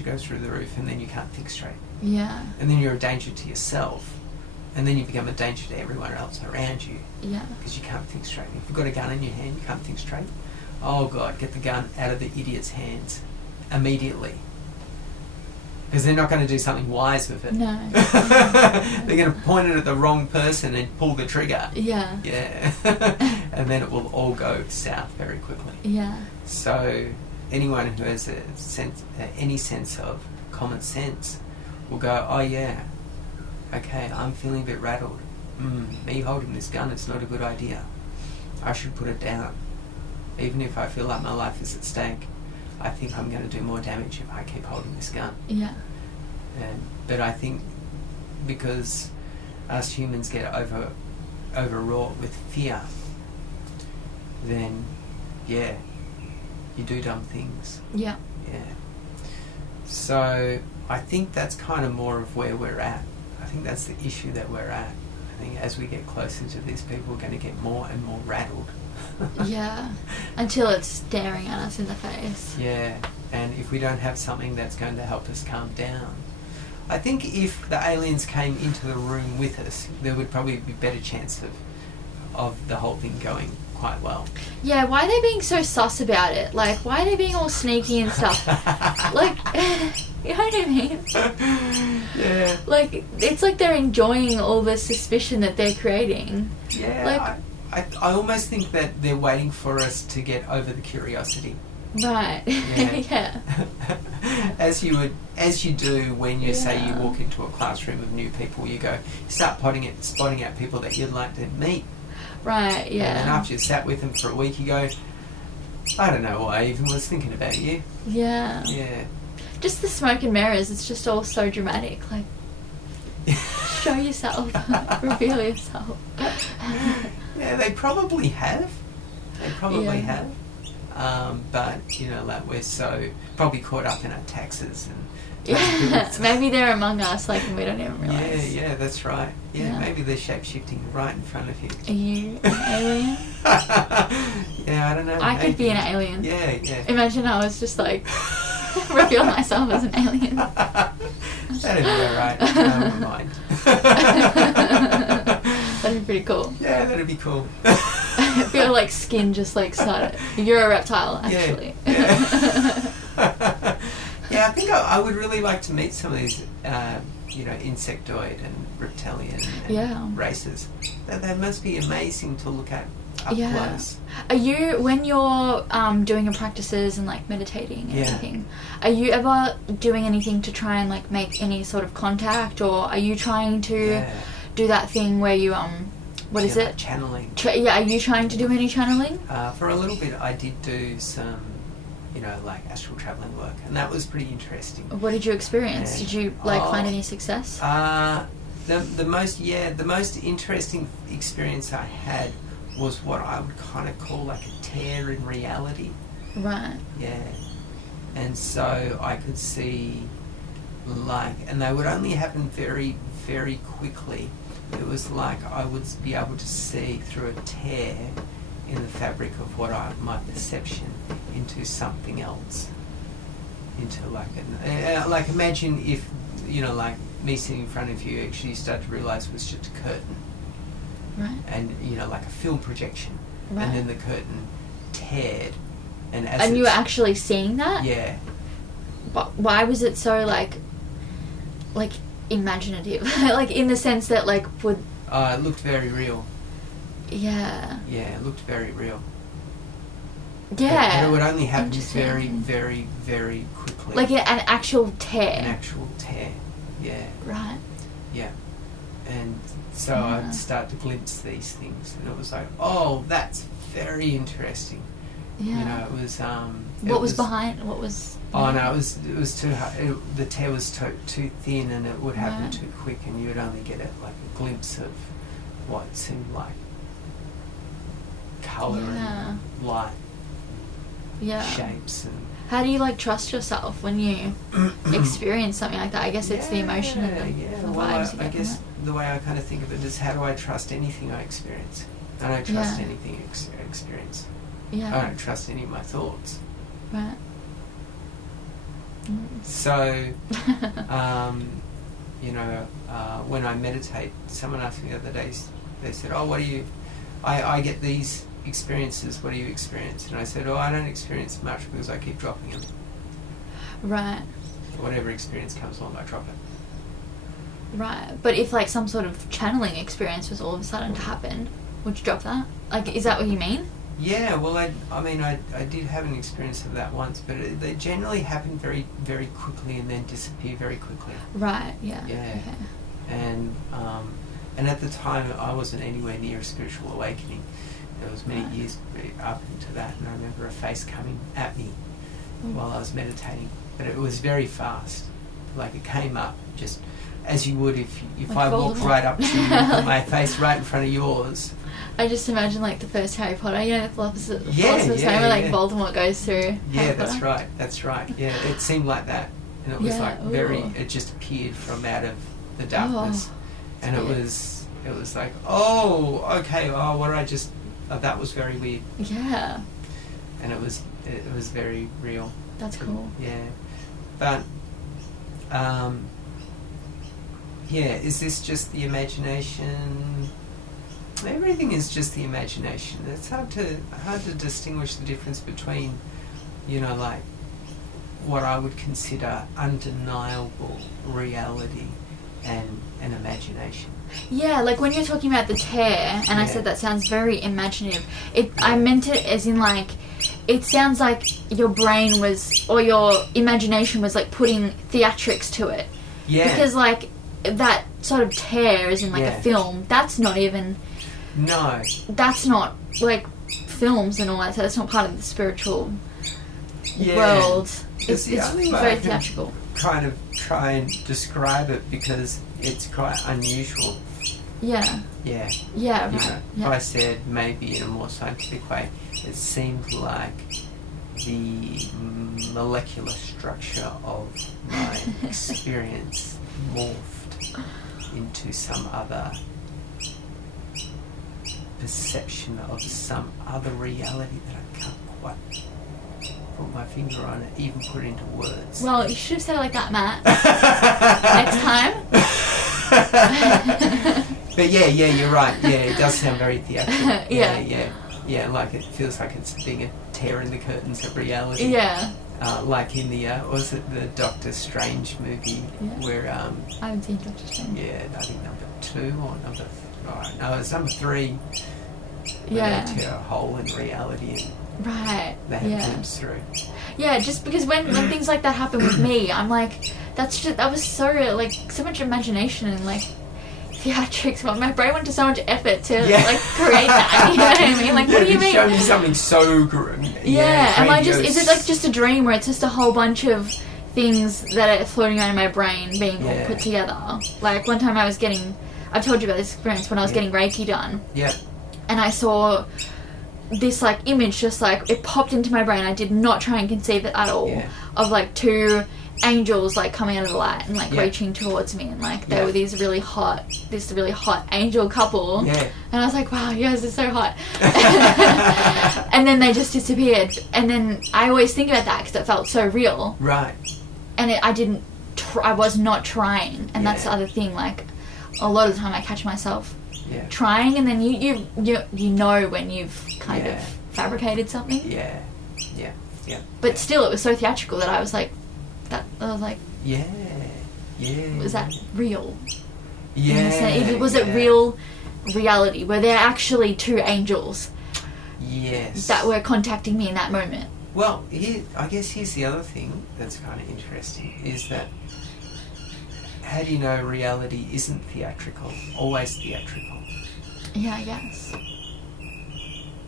goes through the roof, and then you can't think straight. Yeah. And then you're a danger to yourself, and then you become a danger to everyone else around you. Yeah. Because you can't think straight. If you've got a gun in your hand, you can't think straight. Oh God, get the gun out of the idiot's hands immediately. Because they're not going to do something wise with it. No. They're going to point it at the wrong person and pull the trigger. Yeah. Yeah. And then it will all go south very quickly. Yeah. So anyone who has any sense of common sense will go, oh yeah, okay, I'm feeling a bit rattled. Me holding this gun, it's not a good idea. I should put it down. Even if I feel like my life is at stake, I think I'm going to do more damage if I keep holding this gun. Yeah. But I think because us humans get overwrought with fear, then yeah, you do dumb things. Yeah. Yeah. So I think that's kind of more of where we're at. I think that's the issue that we're at. I think as we get closer to this, people are going to get more and more rattled. Yeah. Until it's staring at us in the face. Yeah. And if we don't have something that's going to help us calm down, I think if the aliens came into the room with us, there would probably be better chance of the whole thing going quite well. Yeah, why are they being so sus about it? Like, why are they being all sneaky and stuff? Like, you know what I mean? Yeah. Like, it's like they're enjoying all the suspicion that they're creating. Yeah, like, I almost think that they're waiting for us to get over the curiosity. Right. Yeah. Yeah. As you do when you say you walk into a classroom of new people, you start spotting out people that you'd like to meet. Right, yeah. And then after you've sat with them for a week, you go, I don't know why I even was thinking about you. Yeah. Yeah. Just the smoke and mirrors, it's just all so dramatic. Like, show yourself. Reveal yourself. Yeah, they probably have. Have. But, like we're so probably caught up in our taxes and... Yeah, maybe they're among us, like, and we don't even realise. Yeah, that's right. Yeah, maybe they're shape-shifting right in front of you. Are you an alien? Yeah, I don't know. I could be an alien. Yeah. Imagine I was just, like, reveal myself as an alien. That'd be alright. Never mind. That'd be pretty cool. Yeah, that'd be cool. I feel like skin just, like, started. You're a reptile, actually. Yeah. Yeah, I think I would really like to meet some of these, insectoid and reptilian races. They must be amazing to look at up close. Are you, when you're doing your practices and, like, meditating and everything, are you ever doing anything to try and, like, make any sort of contact, or are you trying to do that thing where you, what is it? Channeling. Are you trying to do any channeling? For a little bit I did do some... like astral traveling work, and that was pretty interesting. What did you experience? Did you find any success? The most interesting experience I had was what I would kind of call like a tear in reality. Right. Yeah. And so I could see and they would only happen very, very quickly. It was like I would be able to see through a tear in the fabric of my perception into something else, into like imagine if like me sitting in front of you, actually you start to realise it was just a curtain, right? And like a film projection, right. And then the curtain teared, and you were actually seeing that? Yeah. But why was it so like imaginative? Like in the sense that would it looked very real. Yeah. Yeah, it looked very real. Yeah. But it would only happen very, very, very quickly. Like an actual tear. An actual tear, yeah. Right. Yeah. And so I'd start to glimpse these things, and it was like, oh, that's very interesting. Yeah. You know, it was. What was behind? What was? Oh no, it was too hard. The tear was too thin, and it would happen Right. too quick, and you would only get like a glimpse of what seemed like colour and light, shapes, and. How do you like trust yourself when you experience something like that? I guess it's the emotion and the well, vibes you I get guess from the way I kind of think of it is, how do I trust anything I experience? I don't trust anything I experience. it. Yeah. I don't trust any of my thoughts. Right. So, you know, when I meditate, someone asked me the other day, they said, oh, what do you, I get these experiences, what do you experience? And I said, oh, I don't experience much because I keep dropping them. Right. Whatever experience comes along, I drop it. Right. But if like some sort of channeling experience was all of a sudden to happen, would you drop that? Like, is that what you mean? Yeah, well, I did have an experience of that once, but they generally happen very, very quickly and then disappear very quickly. Right, yeah. Yeah. Okay. And at the time, I wasn't anywhere near a spiritual awakening. There was many years up into that, and I remember a face coming at me while I was meditating, but it was very fast. Like, it came up just as you would if like I walked right up to you and put my face right in front of yours. I just imagine like the first Harry Potter, you know, the philosopher's yeah, stone where like Voldemort goes through Harry Potter. That's right. Yeah, it seemed like that. And it was like it just appeared from out of the darkness. And it was like, oh, okay, what did I just, that was very weird. Yeah. And it was very real. That's cool. Yeah. But, is this just the imagination? Everything is just the imagination. It's hard to distinguish the difference between, you know, like what I would consider undeniable reality and an imagination. Yeah, like when you're talking about the tear, and I said that sounds very imaginative. I meant it as in like, it sounds like your brain was, or your imagination was like putting theatrics to it. Yeah. Because like that sort of tear is in like a film. That's not even. No. That's not like films and all that. So that's not part of the spiritual world. It's very theatrical. Kind of try and describe it because it's quite unusual. Yeah. Yeah. Yeah, right. You know, if I said maybe in a more scientific way, it seemed like the molecular structure of my experience morphed into some other perception of some other reality that I can't quite put my finger on it, even put it into words. Well, you should have said it like that, Matt. Next time. But yeah, you're right. Yeah, it does sound very theatrical. Yeah, like it feels like it's being a tear in the curtains of reality. Yeah. Like in the, was it the Doctor Strange movie where... I haven't seen Doctor Strange. Yeah, I think number 2 or number... no, it's number 3. Yeah. They tear a hole in reality and they have a glimpse through. Yeah, just because when things like that happen with me, I'm like, that was so, like, so much imagination and, like, theatrics. My brain went to so much effort to, like, create that. You know what I mean? Like, what do you mean? Show me something so grim. Am I just, is it, like, just a dream where it's just a whole bunch of things that are floating around in my brain being all put together? Like, one time I've told you about this experience when I was getting Reiki done. Yeah. And I saw this, like, image just, like, it popped into my brain. I did not try and conceive it at all. Yeah. Of, like, 2 angels, like, coming out of the light and, like, reaching towards me. And, like, they were this really hot angel couple. Yeah. And I was like, wow, yes, it's so hot. And then they just disappeared. And then I always think about that because it felt so real. Right. And I was not trying. And that's the other thing, like, a lot of the time I catch myself trying, and then you know when you've kind of fabricated something. Yeah. But still, it was so theatrical that I was like, was that real? Yeah. Was it real reality? Were there actually 2 angels? Yes. That were contacting me in that moment? Well, I guess here's the other thing that's kind of interesting, is that how do you know reality isn't theatrical, always theatrical? Yeah, I guess.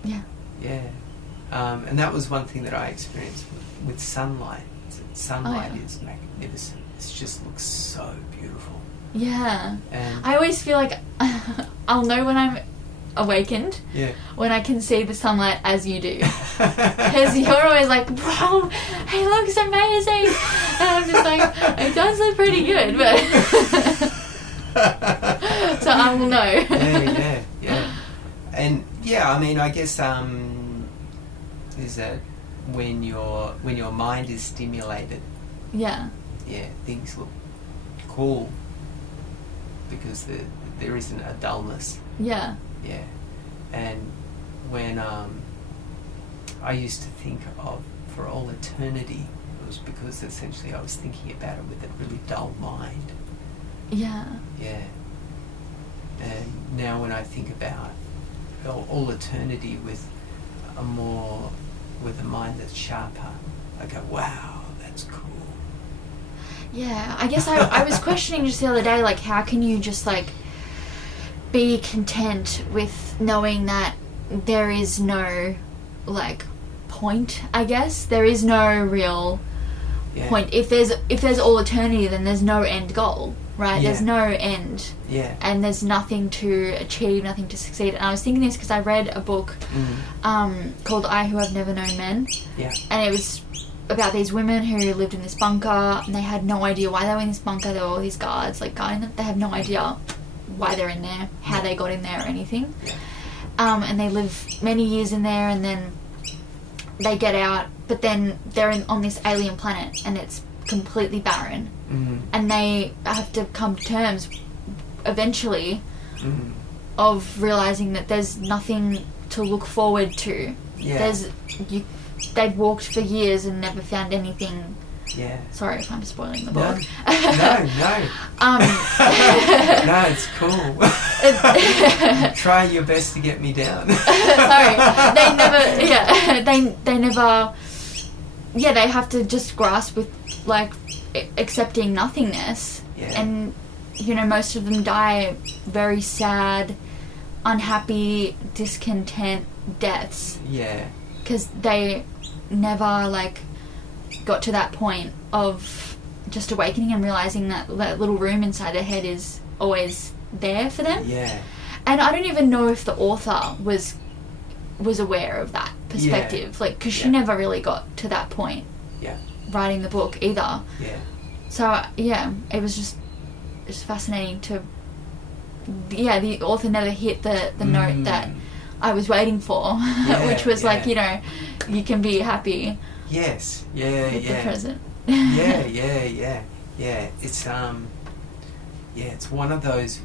Yeah. Yeah. And that was one thing that I experienced with sunlight. Sunlight is magnificent. It just looks so beautiful. Yeah. And I always feel like I'll know when I'm awakened when I can see the sunlight as you do. Because you're always like, bro, it looks amazing. And I'm just like, it does look pretty good, but... So I will know. Yeah. And I mean, I guess is that when your mind is stimulated, things look cool because there isn't a dullness. Yeah. And when I used to think of for all eternity, it was because essentially I was thinking about it with a really dull mind. Yeah. And now when I think about all eternity with a mind that's sharper, I go, wow, that's cool. Yeah, I guess I was questioning just the other day, like, how can you just, like, be content with knowing that there is no, like, point, I guess? There is no real point. If there's all eternity, then there's no end goal, right? There's no end. And there's nothing to achieve, nothing to succeed. And I was thinking this because I read a book called I Who Have Never Known Men. And it was about these women who lived in this bunker, and they had no idea why they were in this bunker. There were all these guards, like, guarding them. They have no idea why they're in there, how they got in there or anything. And they live many years in there, and then they get out, but then they're on this alien planet, and it's completely barren. And they have to come to terms eventually of realizing that there's nothing to look forward to. They've walked for years and never found anything. Sorry if I'm spoiling the book. No. No, it's cool. Try your best to get me down. Sorry, they never. They have to just grasp with, like, accepting nothingness. And most of them die very sad, unhappy, discontent deaths. Because they never, like, got to that point of just awakening and realizing that little room inside their head is always there for them. And I don't even know if the author was aware of that perspective, like, because she never really got to that point writing the book either. So it was just fascinating to the author never hit the note that I was waiting for, which was like, you can be happy with the present. It's one of those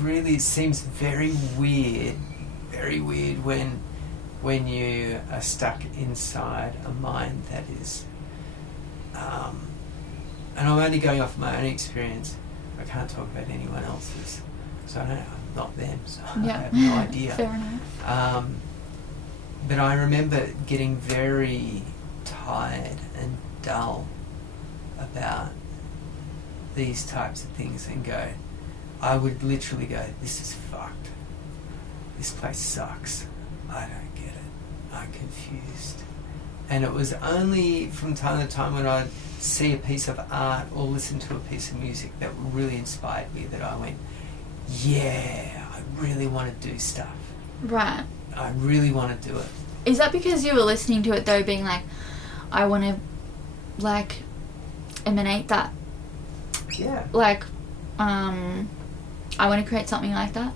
really, it seems very weird when you are stuck inside a mind that is and I'm only going off my own experience. I can't talk about anyone else's, so I'm not them, so I have no idea. Fair enough. But I remember getting very tired and dull about these types of things and I would literally go, this is fucked. This place sucks. I don't get it. I'm confused. And it was only from time to time when I'd see a piece of art or listen to a piece of music that really inspired me that I went, I really want to do stuff. Right. I really want to do it. Is that because you were listening to it though, being like, I want to, like, emanate that? Like, I want to create something like that?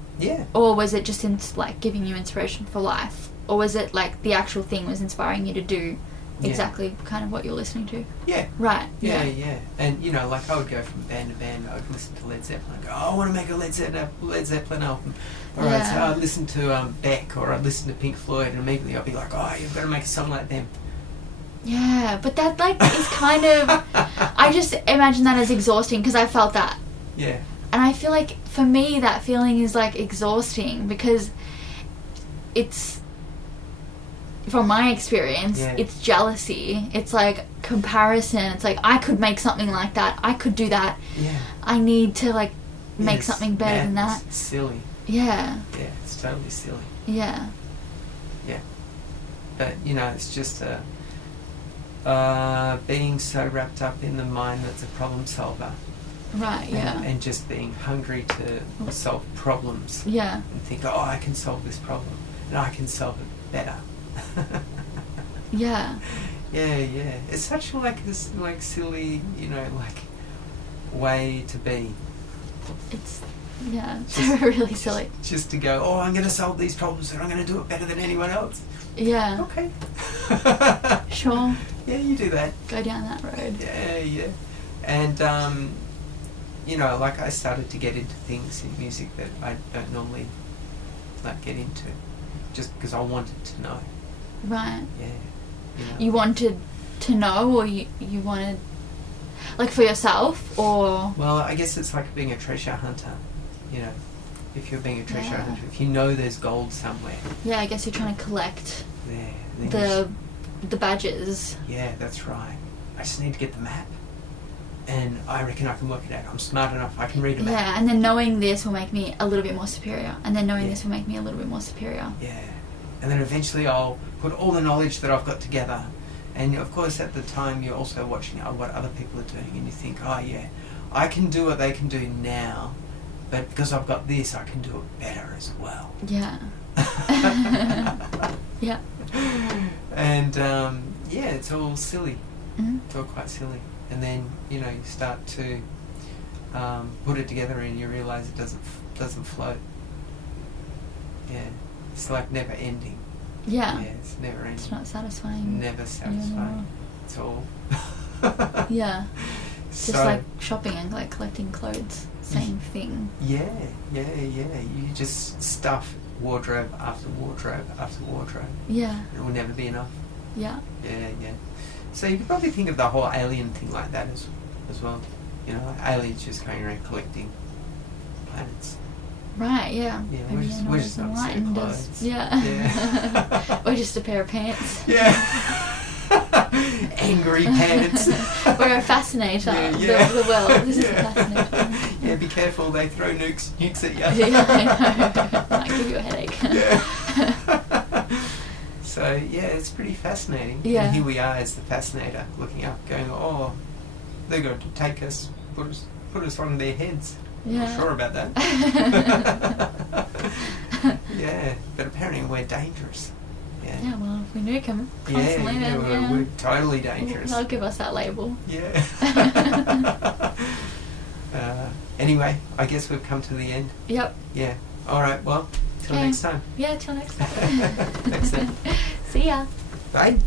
Or was it just like giving you inspiration for life? Or was it like the actual thing was inspiring you to do exactly kind of what you're listening to? Right. And like, I would go from band to band. I would listen to Led Zeppelin and go, I want to make a Led Zeppelin album. Or so I'd listen to Beck, or I'd listen to Pink Floyd, and immediately I'd be like, you've got to make a song like them. Yeah, but that, like, is kind of, I just imagine that as exhausting, because I felt that. And I feel like, for me, that feeling is, like, exhausting, because it's, from my experience, it's jealousy. It's, like, comparison. It's like, I could make something like that. I could do that. I need to, like, make something better than that. It's silly. Yeah, it's totally silly. Yeah. But, it's just being so wrapped up in the mind that's a problem solver. Right, yeah. And just being hungry to solve problems. Yeah. And think, I can solve this problem. And I can solve it better. Yeah. Yeah. It's such this silly, way to be. It's really silly. Just to go, I'm going to solve these problems and I'm going to do it better than anyone else. Yeah. Okay. Sure. Yeah, you do that. Go down that road. Yeah. And, I started to get into things in music that I don't normally, get into. Just because I wanted to know. Right. Yeah. You wanted to know, or you wanted, for yourself, or? Well, I guess it's like being a treasure hunter, if you're being a treasure hunter, if you know there's gold somewhere. Yeah, I guess you're trying to collect the badges. Yeah, that's right. I just need to get the map. And I reckon I can work it out. I'm smart enough, I can read a map. Yeah, and then knowing this will make me a little bit more superior. And then knowing this will make me a little bit more superior. Yeah. And then eventually I'll put all the knowledge that I've got together. And of course at the time you're also watching what other people are doing and you think, I can do what they can do now, but because I've got this, I can do it better as well. Yeah. Yeah. And it's all silly. Mm-hmm. It's all quite silly. And then, you start to put it together and you realise it doesn't float. Yeah. It's like never ending. Yeah. Yeah, it's never ending. It's not satisfying. Never satisfying. It's all. Yeah. So, just like shopping and collecting clothes. Same thing. Yeah. You just stuff wardrobe after wardrobe after wardrobe. Yeah. It will never be enough. Yeah. Yeah. So you could probably think of the whole alien thing like that as well. Aliens just going around collecting planets. Right, yeah. Yeah, we're just not a set of clothes. Yeah. Or just a pair of pants. Yeah. Angry pants. We're a fascinator. Yeah. The world. This is a fascinator. Yeah, be careful, they throw nukes at you. Yeah, I know. Might give you a headache. Yeah. So, it's pretty fascinating. Yeah. And here we are as the fascinator, looking up, going, they're going to take us, put us on their heads. Yeah. Not sure about that. Yeah, but apparently we're dangerous. Yeah, well, if we nuke them constantly, then we're totally dangerous. They'll give us that label. Yeah. Anyway, I guess we've come to the end. Yep. Yeah. All right, well, till next time. Yeah, till next time. Thanks then. See ya. Bye.